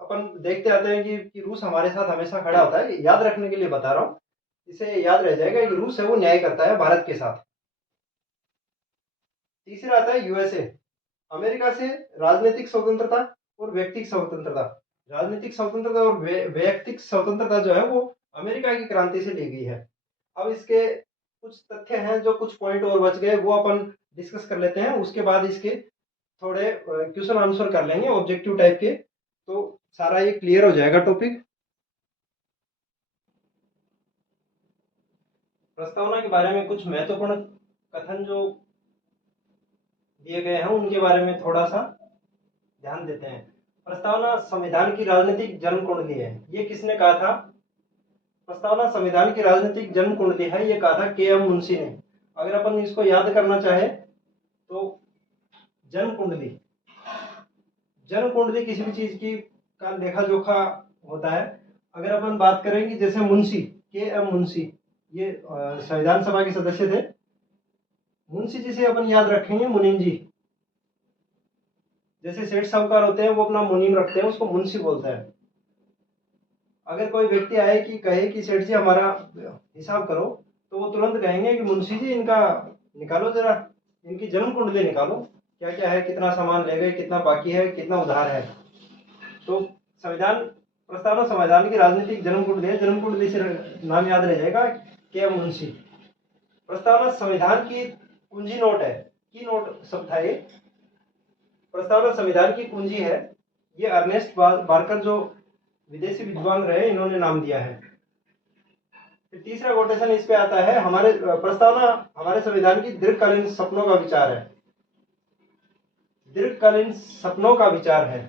अपन देखते आते हैं कि रूस हमारे साथ हमेशा खड़ा होता है, याद रखने के लिए बता रहा हूं, इसे याद रह जाएगा कि रूस है वो न्याय करता है भारत के साथ। तीसरा आता है यूएसए, अमेरिका से राजनीतिक स्वतंत्रता और व्यक्तिक स्वतंत्रता। राजनीतिक स्वतंत्रता और व्यक्तिक स्वतंत्रता जो है वो अमेरिका की क्रांति से ली गई है। अब इसके कुछ तथ्य हैं, जो कुछ पॉइंट और बच गए वो अपन डिस्कस कर लेते हैं। उसके बाद इसके थोड़े क्वेश्चन आंसर कर लेंगे ऑब्जेक्टिव टाइप के, तो सारा ये क्लियर हो जाएगा टॉपिक। प्रस्तावना के बारे में कुछ महत्वपूर्ण कथन जो दिए गए हैं उनके बारे में थोड़ा सा ध्यान देते हैं। प्रस्तावना संविधान की राजनीतिक जन्म कुंडली है। ये किसने कहा था? प्रस्तावना संविधान की राजनीतिक जन्म कुंडली है, ये कहा था के.एम. मुंशी ने। अगर अपन इसको याद करना चाहे तो जन्म कुंडली, जन्म कुंडली किसी भी चीज की का लेखा जोखा होता है। अगर अपन बात करेंगे जैसे मुंशी, के.एम. मुंशी, ये संविधान सभा के सदस्य थे। मुंशी जी से अपन याद रखेंगे मुनीम जी। जैसे सेठ साहूकार होते हैं वो अपना मुनीम रखते हैं, उसको मुंशी बोलता है। अगर कोई व्यक्ति आए कि कहे कि सेठ जी हमारा हिसाब करो, तो वो तुरंत कहेंगे कि मुंशी जी इनका निकालो, जरा इनकी जन्म कुंडली निकालो, क्या क्या है, कितना सामान ले गए, कितना बाकी है, कितना उधार है। तो संविधान प्रस्तावना संविधान की राजनीतिक जन्म कुंडली है। जन्म कुंडली से नाम याद रह जाएगा, के.एम. मुंशी। प्रस्तावना संविधान की कुंजी नोट है, की नोट शब्द था ये। प्रस्तावना संविधान की कुंजी है, ये अर्नेस्ट बार्कर जो विदेशी विद्वान रहे, इन्होंने नाम दिया है। फिर तीसरा कोटेशन इस पे आता है, हमारे प्रस्तावना हमारे संविधान की दीर्घकालीन सपनों का विचार है। दीर्घकालीन सपनों का विचार है।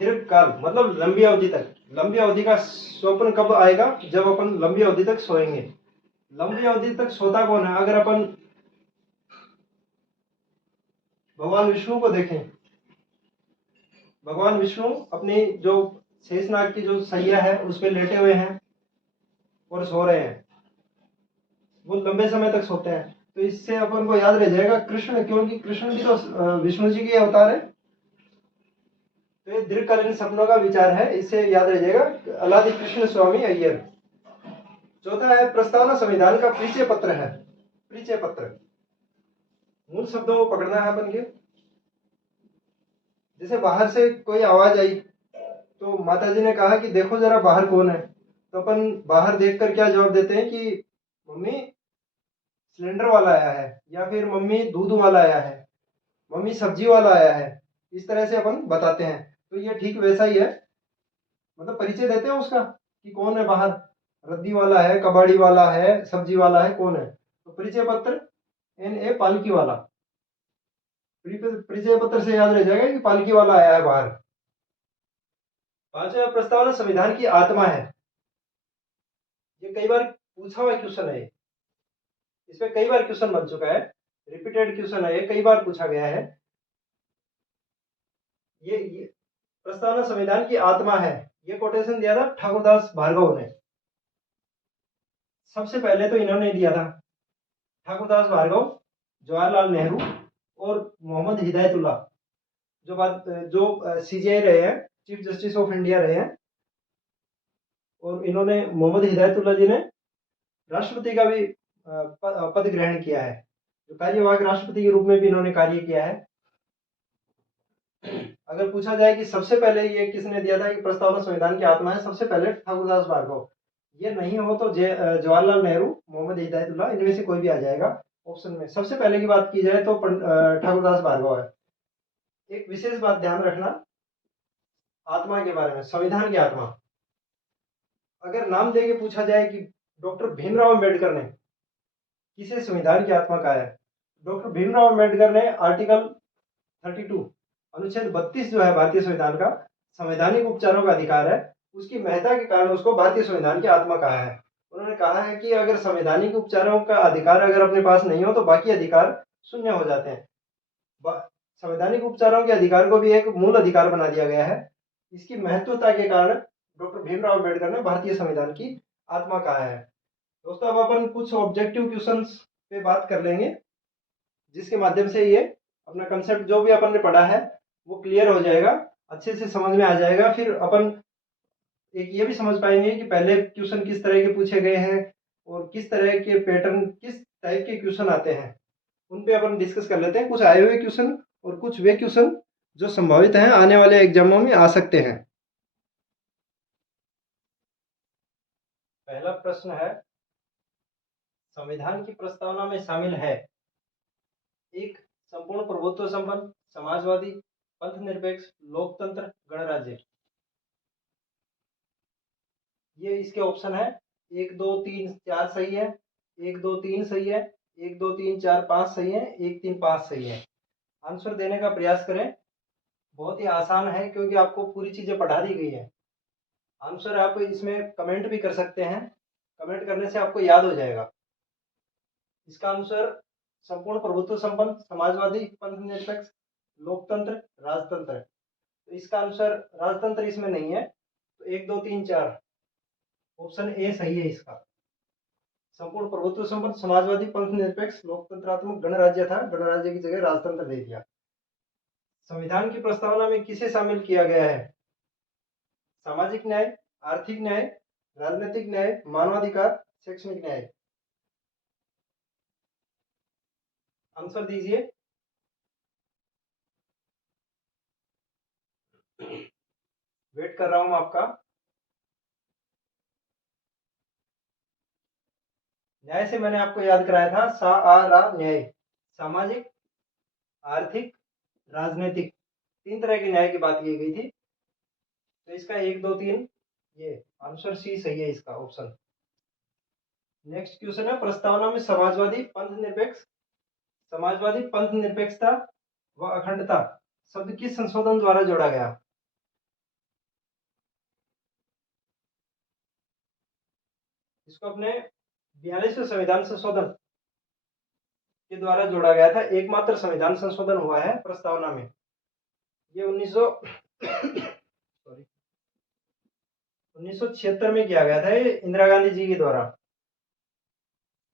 दीर्घकाल मतलब लंबी अवधि तक। लंबी अवधि का स्वप्न कब आएगा? जब अपन लंबी अवधि तक सोएंगे। लंबी अवधि तक सोता कौन है? अगर अपन भगवान विष्णु को देखें, भगवान विष्णु अपनी जो शेषनाग की जो सैया है उस पर लेटे हुए हैं और सो रहे हैं, वो लंबे समय तक सोते हैं। तो इससे अपन को याद रह जाएगा कृष्ण, क्योंकि कृष्ण भी तो विष्णु जी के अवतार है। तो ये दीर्घकालीन सपनों का विचार है, इससे याद रह जाएगा, अलादि कृष्ण स्वामी अय्यर। चौथा है, प्रस्तावना संविधान का परिचय पत्र है। परिचय पत्र, मूल शब्दों को पकड़ना है अपन के। जैसे बाहर से कोई आवाज आई तो माताजी ने कहा कि देखो जरा बाहर कौन है, तो अपन बाहर देखकर क्या जवाब देते हैं कि मम्मी सिलेंडर वाला आया है, या फिर मम्मी दूध वाला आया है, मम्मी सब्जी वाला आया है। इस तरह से अपन बताते हैं। तो ये ठीक वैसा ही है, मतलब परिचय देते हैं उसका कि कौन है बाहर, रद्दी वाला है, कबाड़ी वाला है, सब्जी वाला है, कौन है। तो परिचय पत्र, NA पालकी वाला। परिचय पत्र से याद रह जाएगा कि पालकी वाला आया है बाहर। पांचवा प्रस्तावना संविधान की आत्मा है। ये कई बार पूछा हुआ क्वेश्चन है, इसमें कई बार क्वेश्चन बन चुका है, रिपीटेड क्वेश्चन है, ये कई बार पूछा गया है। ये प्रस्तावना संविधान की आत्मा है, ये कोटेशन दिया था ठाकुरदास भार्गव ने। सबसे पहले तो इन्होंने दिया था, ठाकुरदास भार्गव, जवाहरलाल नेहरू और मोहम्मद हिदायतुल्ला, जो CJI रहे हैं, चीफ जस्टिस ऑफ इंडिया रहे हैं। और इन्होंने, मोहम्मद हिदायतुल्ला जी ने राष्ट्रपति का भी पद ग्रहण किया है, जो कार्यवाहक राष्ट्रपति के रूप में भी इन्होंने कार्य किया है। अगर पूछा जाए कि सबसे पहले ये किसने दिया था कि प्रस्तावना संविधान की आत्मा है, सबसे पहले ठाकुरदास भार्गव। ये नहीं हो तो जवाहरलाल नेहरू, मोहम्मद हिदायतुल्ला, इनमें से कोई भी आ जाएगा ऑप्शन में। सबसे पहले की बात की जाए तो ठाकुरदास भार्गव है। एक विशेष बात ध्यान रखना आत्मा के बारे में, संविधान की आत्मा। अगर नाम देके पूछा जाए कि डॉक्टर भीमराव अम्बेडकर ने किसे संविधान की आत्मा कहा है, डॉक्टर भीमराव अम्बेडकर ने आर्टिकल 32, अनुच्छेद 32 जो है भारतीय संविधान का, संवैधानिक उपचारों का अधिकार है, उसकी महत्ता के कारण उसको भारतीय संविधान की आत्मा कहा है। उन्होंने कहा है कि अगर संवैधानिक उपचारों का अधिकार अगर अपने पास नहीं हो तो बाकी अधिकार शून्य हो जाते हैं। संवैधानिक उपचारों के अधिकार को भी एक मूल अधिकार बना दिया गया है। इसकी महत्वता के कारण डॉक्टर भीमराव अम्बेडकर ने भारतीय संविधान की आत्मा कहा है। दोस्तों, अब अपन कुछ ऑब्जेक्टिव क्वेश्चंस पे बात कर लेंगे, जिसके माध्यम से ये अपना कंसेप्ट जो भी अपन ने पढ़ा है वो क्लियर हो जाएगा, अच्छे से समझ में आ जाएगा। फिर अपन एक ये भी समझ पाएंगे कि पहले क्वेश्चन किस तरह के पूछे गए हैं और किस तरह के पैटर्न, किस टाइप के क्वेश्चन आते हैं, उन पे अपन डिस्कस कर लेते हैं। कुछ आए हुए क्वेश्चन और कुछ वे क्वेश्चन जो संभावित हैं आने वाले एग्जामों में आ सकते हैं। पहला प्रश्न है, संविधान की प्रस्तावना में शामिल है एक संपूर्ण प्रभुत्व संपन्न समाजवादी पंथ निरपेक्ष लोकतंत्र गणराज्य। ये इसके ऑप्शन है 1 2 3 4 सही है, 1 2 3 सही है, 1 2 3 4 5 सही है, 1 3 5 सही है। आंसर देने का प्रयास करें। बहुत ही आसान है क्योंकि आपको पूरी चीजें पढ़ा दी गई है। आंसर आप इसमें कमेंट भी कर सकते हैं, कमेंट करने से आपको याद हो जाएगा। इसका आंसर संपूर्ण प्रभुत्व संपन्न समाजवादी पंथ निरपेक्ष लोकतंत्र राजतंत्र। तो इसका आंसर राजतंत्र इसमें नहीं है, तो 1 2 3 4 ऑप्शन ए सही है इसका। संपूर्ण प्रभुत्व संपन्न समाजवादी पंथ निरपेक्ष लोकतंत्रात्मक गणराज्य था, गणराज्य की जगह राजतंत्र दे दिया। संविधान की प्रस्तावना में किसे शामिल किया गया है? सामाजिक न्याय, आर्थिक न्याय, राजनीतिक न्याय, मानवाधिकार, शैक्षणिक न्याय। आंसर दीजिए। वेट कर रहा हूं आपका। न्याय से मैंने आपको याद कराया था सा आ रा न्याय। सामाजिक, आर्थिक, राजनीतिक, 3 तरह के न्याय की बात की गई थी। तो इसका 1 2 3 ये आंसर सी सही है इसका ऑप्शन। नेक्स्ट क्वेश्चन है प्रस्तावना में समाजवादी पंथ निरपेक्षता व अखंडता शब्द किस संशोधन द्वारा जोड़ा गया? इसको अपने 42वें संविधान संशोधन के द्वारा जोड़ा गया था। एकमात्र संविधान संशोधन हुआ है प्रस्तावना में। ये 1976 में किया गया था, ये इंदिरा गांधी जी के द्वारा।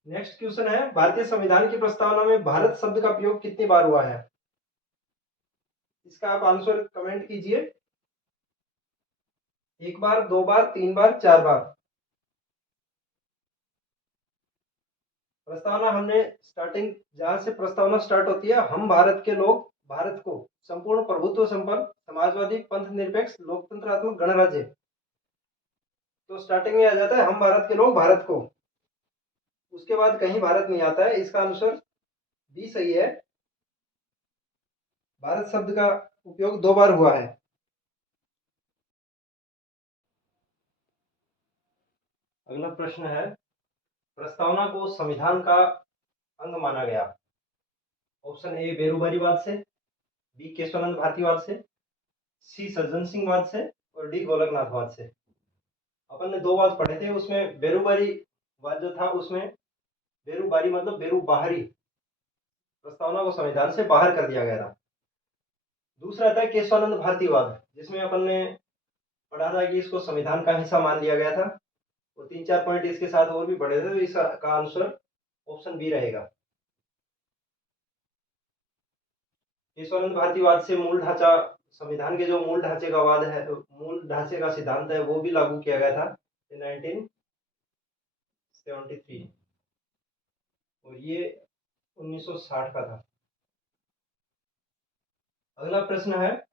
नेक्स्ट क्वेश्चन है भारतीय संविधान की प्रस्तावना में भारत शब्द का प्रयोग कितनी बार हुआ है? इसका आप आंसर कमेंट कीजिए। 1 बार, 2 बार, 3 बार, 4 बार। प्रस्तावना हमने स्टार्टिंग जहां से प्रस्तावना स्टार्ट होती है, हम भारत के लोग भारत को संपूर्ण प्रभुत्व संपन्न समाजवादी पंथ निरपेक्ष लोकतंत्रात्मक गणराज्य, तो स्टार्टिंग में आ जाता है हम भारत के लोग भारत को। उसके बाद कहीं भारत नहीं आता है। इसका आंसर बी सही है। भारत शब्द का उपयोग 2 बार हुआ है। अगला प्रश्न है प्रस्तावना को संविधान का अंग माना गया। ऑप्शन ए बेरूबारीवाद से, बी केशवानंद भारतीवाद से, सी सज्जन सिंह वाद से और डी गोलकनाथवाद से। अपन ने 2 वाद पढ़े थे, उसमें बेरूबारीवाद जो था उसमें बेरूबारी मतलब बेरू बाहरी, प्रस्तावना को संविधान से बाहर कर दिया गया था। दूसरा था केशवानंद भारतीवाद, जिसमें अपन ने पढ़ा था कि इसको संविधान का हिस्सा मान लिया गया था और 3 4 पॉइंट इसके साथ और भी बढ़े थे। तो इसका आंसर ऑप्शन बी रहेगा। केशवानंद भारतीवाद से मूल ढांचा, संविधान के जो मूल ढांचे का वाद है, मूल ढांचे का सिद्धांत है, वो भी लागू किया गया था 1973 और ये 1960 का था। अगला प्रश्न है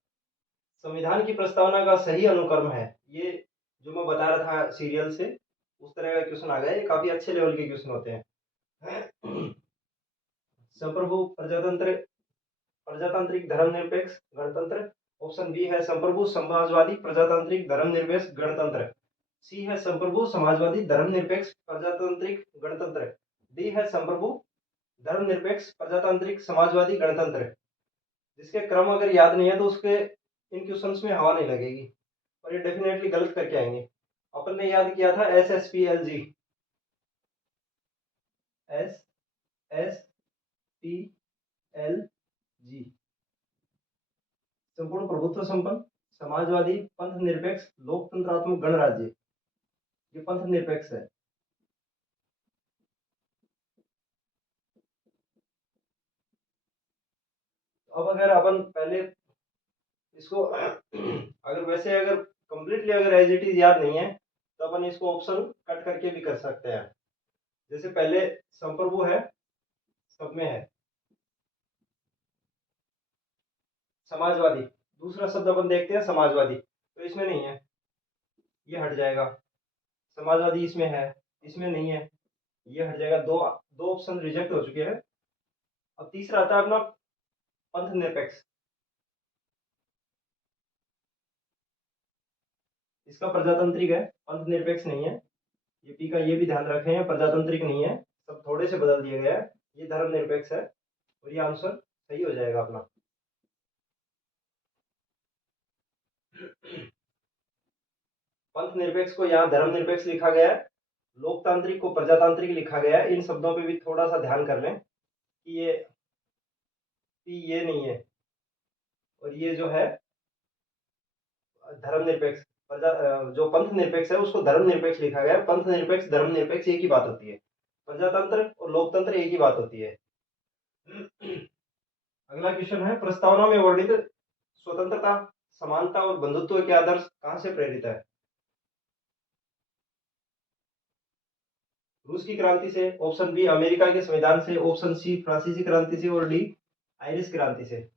संविधान की प्रस्तावना का सही अनुक्रम है। ये जो मैं बता रहा था सीरियल से, उस तरह का क्वेश्चन आ गया। ये काफी अच्छे लेवल के क्वेश्चन होते हैं। संप्रभु प्रजातंत्र, प्रजातांत्रिक धर्मनिरपेक्ष गणतंत्र। ऑप्शन बी है संप्रभु समाजवादी प्रजातांत्रिक धर्मनिरपेक्ष गणतंत्र। सी है संप्रभु समाजवादी धर्मनिरपेक्ष प्रजातांत्रिक गणतंत्र। डी है संप्रभु धर्मनिरपेक्ष प्रजातांत्रिक समाजवादी गणतंत्र। जिसके क्रम अगर याद नहीं है तो उसके इन क्वेश्चंस में हवा नहीं लगेगी और ये डेफिनेटली गलत करके आएंगे। अपन ने याद किया था SSPLG, SSPLG संपूर्ण प्रभुत्व संपन्न समाजवादी पंथ निरपेक्ष लोकतंत्रात्मक गणराज्य। ये पंथ निरपेक्ष है। अब अगर अपन पहले इसको अगर कंप्लीटली अगर एज इट इज याद नहीं है तो अपन इसको ऑप्शन कट करके भी कर सकते हैं। जैसे पहले संप्रभु है, सब में है। समाजवादी, दूसरा शब्द अपन देखते हैं समाजवादी, तो इसमें नहीं है, ये हट जाएगा। समाजवादी इसमें है, इसमें नहीं है। ये हट जाएगा, दो दो ऑप्शन रिजेक्ट हो चुके हैं। अब तीसरा आता है अपना पंथ निरपेक्ष। इसका प्रजातांत्रिक है, पंथ निरपेक्ष नहीं है। ये पी का ये भी ध्यान रखें, प्रजातांत्रिक नहीं है, सब थोड़े से बदल दिया गया है। ये धर्मनिरपेक्ष है और ये आंसर सही हो जाएगा अपना। पंथ निरपेक्ष को यहाँ धर्मनिरपेक्ष लिखा गया है, लोकतांत्रिक को प्रजातांत्रिक लिखा गया है। इन शब्दों पे भी थोड़ा सा ध्यान कर लें कि ये नहीं है, और ये जो है धर्मनिरपेक्ष, जो पंथ निरपेक्ष है उसको धर्मनिरपेक्ष लिखा गया है। पंथ निरपेक्ष धर्मनिरपेक्ष एक ही बात होती है, प्रजातंत्र और लोकतंत्र एक ही बात होती है। अगला क्वेश्चन है, प्रस्तावना में वर्णित स्वतंत्रता, समानता और बंधुत्व के आदर्श कहां से प्रेरित है? रूस की क्रांति से, ऑप्शन बी अमेरिका के संविधान से, ऑप्शन सी फ्रांसीसी क्रांति से, और डी आयरिश क्रांति से।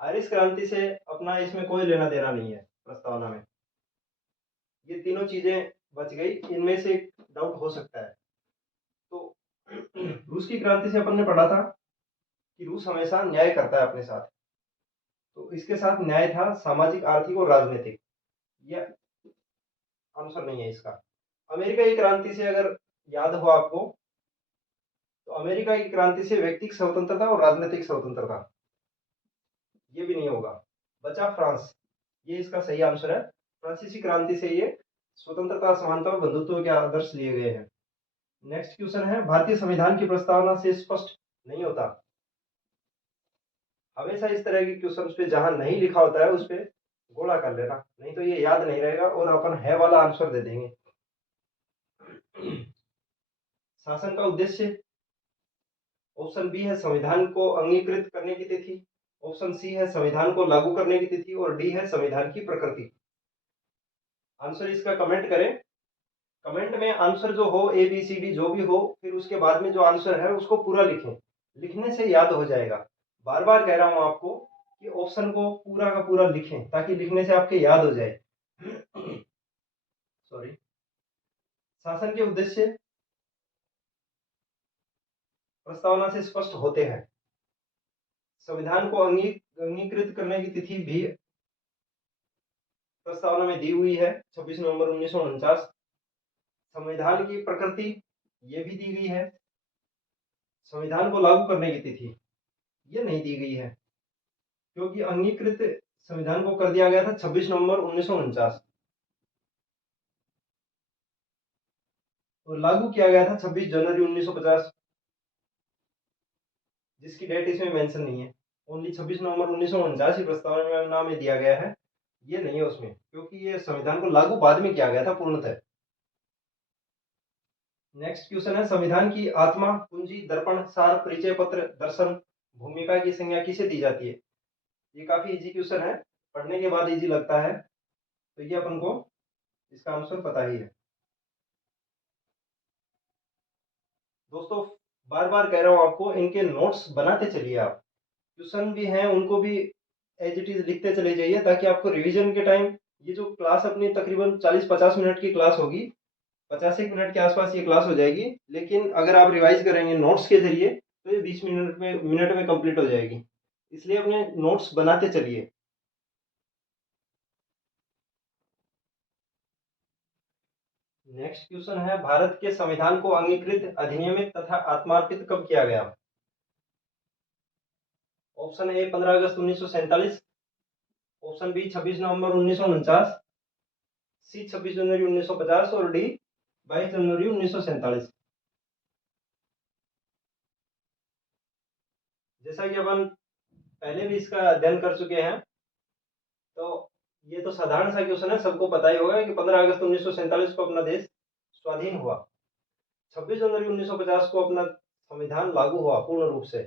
आयरिश क्रांति से अपना इसमें कोई लेना देना नहीं है प्रस्तावना में। ये तीनों चीजें बच गई, इनमें से एक डाउट हो सकता है। तो रूस की क्रांति से अपन ने पढ़ा था कि रूस हमेशा न्याय करता है अपने साथ, तो इसके साथ न्याय था सामाजिक, आर्थिक और राजनीतिक। यह आंसर नहीं है इसका। अमेरिका की क्रांति से अगर याद हो आपको, तो अमेरिका की क्रांति से व्यक्तिक स्वतंत्रता और राजनीतिक स्वतंत्रता, ये भी नहीं होगा। बचा फ्रांस, ये इसका सही आंसर है। फ्रांसीसी क्रांति से ये स्वतंत्रता, समानता और बंधुत्व के आदर्श लिए गए हैं। नेक्स्ट क्वेश्चन है, भारतीय संविधान की प्रस्तावना से स्पष्ट नहीं होता। हमेशा इस तरह के क्वेश्चन पे जहां नहीं लिखा होता है उस पे गोला कर लेना, नहीं तो ये याद नहीं रहेगा और अपन है वाला आंसर दे देंगे। शासन का उद्देश्य, ऑप्शन बी है संविधान को अंगीकृत करने की तिथि, ऑप्शन सी है संविधान को लागू करने की तिथि, और डी है संविधान की प्रकृति। आंसर इसका कमेंट करें, कमेंट में आंसर जो हो ए बी सी डी जो भी हो, फिर उसके बाद में जो आंसर है उसको पूरा लिखें, लिखने से याद हो जाएगा। बार बार कह रहा हूं आपको कि ऑप्शन को पूरा का पूरा लिखें ताकि लिखने से आपके याद हो जाए। सॉरी। शासन के उद्देश्य प्रस्तावना से स्पष्ट होते हैं। संविधान को अंगीकृत करने की तिथि भी प्रस्तावना में दी हुई है, 26 नवंबर 1949। संविधान की प्रकृति ये भी दी गई है। संविधान को लागू करने की तिथि ये नहीं दी गई है, क्योंकि अंगीकृत संविधान को कर दिया गया था 26 नवंबर 1949 और लागू किया गया था 26 जनवरी 1950, जिसकी डेट इसमें मेंशन नहीं है। ओनली 26 नवंबर 1949 ही प्रस्तावना में दिया गया है, ये नहीं है उसमें, क्योंकि ये संविधान को लागू बाद में किया गया था पूर्णतः। नेक्स्ट क्वेश्चन है, संविधान की आत्मा, कुंजी, दर्पण, सार, परिचय पत्र, दर्शन, भूमिका की संज्ञा किसे दी जाती है? ये काफी इजी क्वेश्चन है, पढ़ने के बाद इजी लगता है, तो ये अपन को इसका आंसर पता ही है। दोस्तों बार बार कह रहा हूं आपको, इनके नोट्स बनाते चलिए आप, क्वेश्चन भी हैं उनको भी एज इट इज लिखते चले जाइए, ताकि आपको रिवीजन के टाइम, ये जो क्लास अपनी तकरीबन 40-50 मिनट की क्लास होगी, 50 एक मिनट के आसपास ये क्लास हो जाएगी, लेकिन अगर आप रिवाइज करेंगे नोट्स के जरिए तो ये 20 मिनट में कंप्लीट हो जाएगी। इसलिए अपने नोट्स बनाते चलिए। नेक्स्ट क्वेश्चन है, भारत के संविधान को अंगीकृत, अधिनियमित तथा आत्मार्पित कब किया गया? ऑप्शन ए 15 अगस्त 1947, ऑप्शन बी 26 नवंबर 1949, सी 26 जनवरी 1950, और डी 22 जनवरी 1947। जैसा कि अपन पहले भी इसका अध्ययन कर चुके हैं, तो ये तो साधारण सा क्वेश्चन है, सबको पता ही होगा कि 15 अगस्त 1947 को अपना देश स्वाधीन हुआ, 26 जनवरी 1950 को अपना संविधान लागू हुआ पूर्ण रूप से,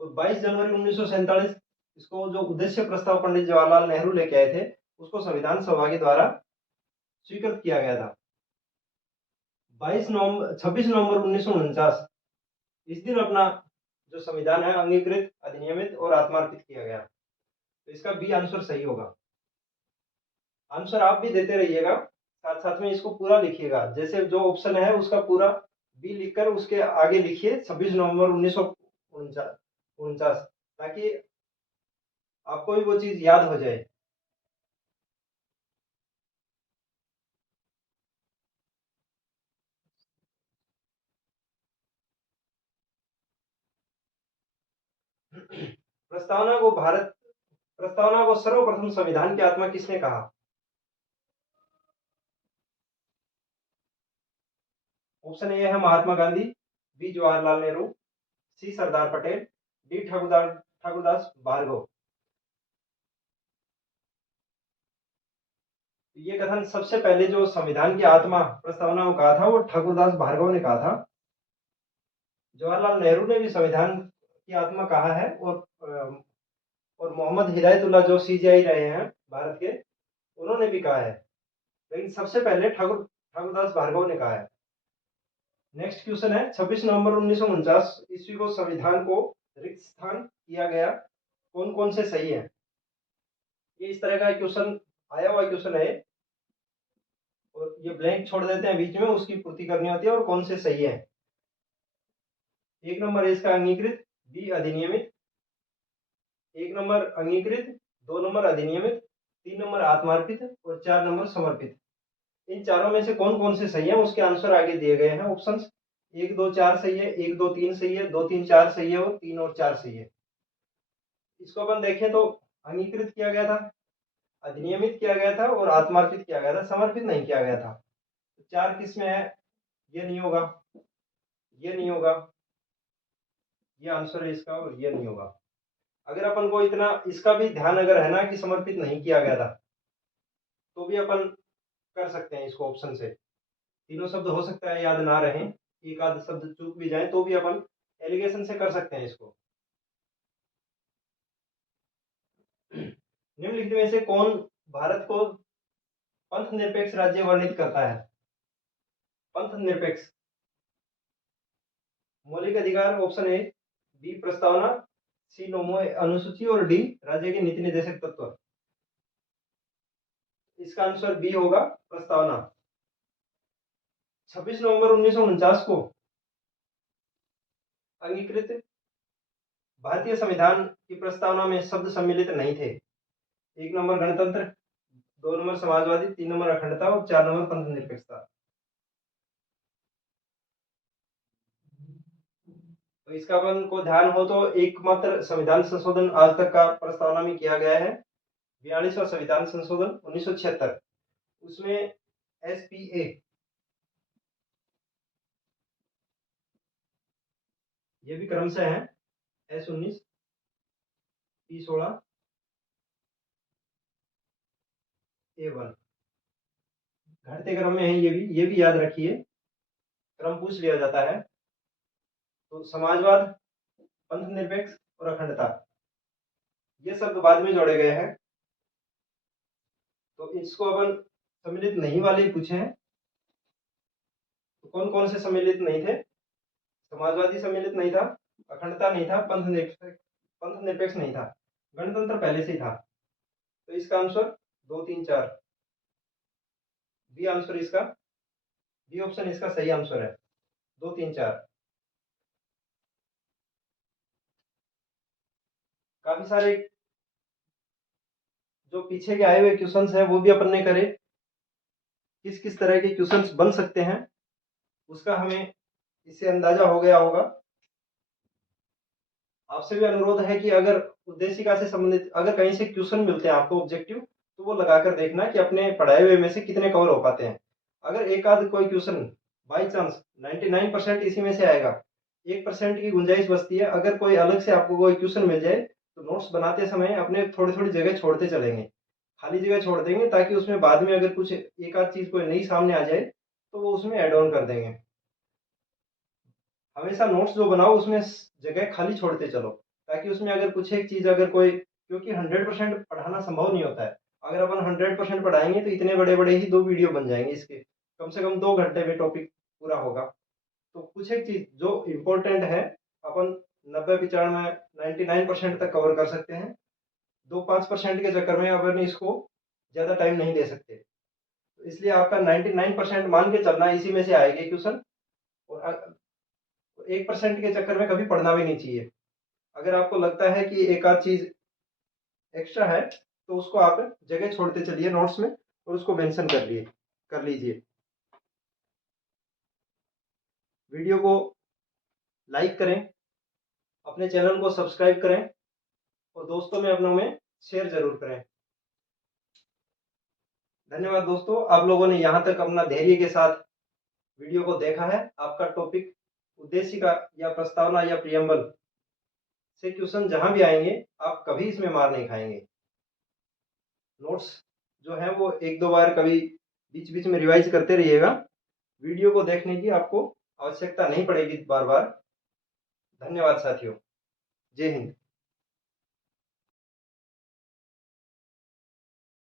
और 22 जनवरी 1947 इसको जो उद्देश्य प्रस्ताव पंडित जवाहरलाल नेहरू लेके आए थे, उसको संविधान सभा के द्वारा स्वीकृत किया गया था। 26 नवंबर 1949 इस दिन अपना जो संविधान है अंगीकृत, अधिनियमित और आत्मार्पित किया गया, तो इसका बी आंसर सही होगा। आंसर आप भी देते रहिएगा, साथ साथ में इसको पूरा लिखिएगा, जैसे जो ऑप्शन है उसका पूरा बी लिखकर उसके आगे लिखिए 26 नवंबर 1949, ताकि आपको भी वो चीज याद हो जाए। प्रस्तावना को भारत प्रस्तावना को सर्वप्रथम संविधान की आत्मा किसने कहा? ऑप्शन ए है महात्मा गांधी, बी जवाहरलाल नेहरू, सी सरदार पटेल, डी ठाकुरदास भार्गव। ये कथन सबसे पहले जो संविधान की आत्मा प्रस्तावना को कहा था वो ठाकुरदास भार्गव ने कहा था। जवाहरलाल नेहरू ने भी संविधान की आत्मा कहा है, और मोहम्मद हिदायतुल्लाह जो सीजेआई रहे हैं भारत के, उन्होंने भी कहा है, लेकिन सबसे पहले ठाकुरदास भार्गव ने कहा है। नेक्स्ट क्वेश्चन है, 26 नवंबर 1949 ईस्वी को संविधान को रिक्त स्थान किया गया, कौन कौन से सही है? ये इस तरह का क्वेश्चन आया हुआ क्वेश्चन है, और ये ब्लैंक छोड़ देते हैं बीच में, उसकी पूर्ति करनी होती है, और कौन से सही है। एक नंबर है इसका अंगीकृत, बी अधिनियमित, एक नंबर अंगीकृत, दो नंबर अधिनियमित, तीन नंबर आत्मार्पित, और चार नंबर समर्पित। इन चारों में से कौन कौन से सही है, उसके आंसर आगे दिए गए हैं ऑप्शंस। एक दो चार सही है, एक दो तीन सही है, दो तीन चार सही है, और तीन और चार सही है। इसको अपन देखें तो अंगीकृत किया गया था, अधिनियमित किया गया था, और आत्मार्पित किया गया था, समर्पित नहीं किया गया था। तो चार किस में है? ये नहीं होगा, ये नहीं होगा, ये आंसर है इसका, और ये नहीं होगा। अगर अपन को इतना इसका भी ध्यान अगर है ना कि समर्पित नहीं किया गया था, तो भी अपन कर सकते हैं इसको ऑप्शन से। तीनों शब्द हो सकता है याद ना रहे, एक आध शब्द चूक भी जाए, तो भी अपन एलिगेशन से कर सकते हैं इसको। निम्नलिखित में से कौन भारत को पंथ निरपेक्ष राज्य वर्णित करता है? पंथ निरपेक्ष। मौलिक अधिकार ऑप्शन ए, बी प्रस्तावना, सी नोमो अनुसूची, और डी राज्य के नीति निर्देशक तत्व। इसका आंसर बी होगा, प्रस्तावना। 26 नवंबर 1949 को अंगीकृत भारतीय संविधान की प्रस्तावना में शब्द सम्मिलित नहीं थे। एक नंबर गणतंत्र, दो नंबर समाजवादी, तीन नंबर अखंडता, और चार नंबर पंथ निरपेक्षता। तो इसका अपन को ध्यान हो तो एकमात्र संविधान संशोधन आज तक का प्रस्तावना में किया गया है, 42वां संविधान संशोधन 1976। उसमें एसपीए, ये भी क्रम से है, S19, P16, A1, घटते क्रम में है। ये भी याद रखिए, क्रम पूछ लिया जाता है। तो समाजवाद, पंथ निरपेक्ष, और अखंडता, ये शब्द बाद में जोड़े गए हैं। तो इसको अपन सम्मिलित नहीं वाले ही पूछे हैं। तो कौन कौन से सम्मिलित नहीं थे? समाजवादी सम्मिलित नहीं था, अखंडता नहीं था, पंथ निरपेक्ष नहीं था, गणतंत्र पहले से ही था। तो इसका आंसर दो तीन चार, बी आंसर इसका, बी ऑप्शन इसका सही आंसर है, दो तीन चार। काफी सारे जो पीछे के आए हुए क्वेश्चंस हैं वो भी अपन ने करे, किस किस तरह के क्वेश्चंस बन सकते हैं उसका हमें इससे अंदाजा हो गया होगा। आपसे भी अनुरोध है कि अगर उद्देशिका से संबंधित अगर कहीं से क्वेश्चन मिलते हैं आपको ऑब्जेक्टिव, तो वो लगाकर देखना कि अपने पढ़ाए हुए में से कितने कवर हो पाते हैं। अगर एक आध कोई क्वेश्चन बाई चांस 99% इसी में से आएगा, 1% की गुंजाइश बचती है। अगर कोई अलग से आपको कोई क्वेश्चन मिल जाए, तो नोट्स बनाते समय अपने थोड़ी थोड़ी जगह छोड़ते चलेंगे, खाली जगह छोड़ देंगे, ताकि उसमें बाद में अगर कुछ एक आध चीज कोई नई सामने आ जाए तो वो उसमें ऐड ऑन कर देंगे। हमेशा नोट्स जो बनाओ उसमें जगह खाली छोड़ते चलो, ताकि उसमें अगर कुछ एक चीज अगर कोई, क्योंकि 100% पढ़ाना संभव नहीं होता है। अगर अपन 100% पढ़ाएंगे तो इतने बड़े बड़े ही दो वीडियो बन जाएंगे, इसके कम से कम 2 घंटे में टॉपिक पूरा होगा। तो कुछ एक चीज जो इम्पोर्टेंट है अपन 90-95 99% तक कवर कर सकते हैं। 2-5% के चक्कर में अपन इसको ज्यादा टाइम नहीं दे सकते। तो इसलिए आपका 99% मान के चलना, इसी में से आएंगे क्वेश्चन। और 1% के चक्कर में कभी पढ़ना भी नहीं चाहिए। अगर आपको लगता है कि एक आध चीज़ एक्स्ट्रा है तो उसको आप जगह छोड़ते चलिए नोट्स में और उसको मेंशन कर लीजिए। वीडियो को लाइक करें, अपने चैनल को सब्सक्राइब करें और दोस्तों में अपनों में शेयर ज़रूर करें। धन्यवाद दोस्तों, आप लोगों ने यहाँ तक अपना धैर्य के साथ वीडियो को देखा है। आपका टॉपिक उद्देशिका या प्रस्तावना या प्रियम्बल से क्वेश्चन जहाँ भी आएंगे आप कभी इसमें मार नहीं खाएंगे। नोट्स जो है वो एक दो बार कभी बीच बीच में रिवाइज करते रहिएगा। वीडियो को देखने की आपको आवश्यकता नहीं पड़ेगी बार बार। धन्यवाद साथियों। जय हिंद।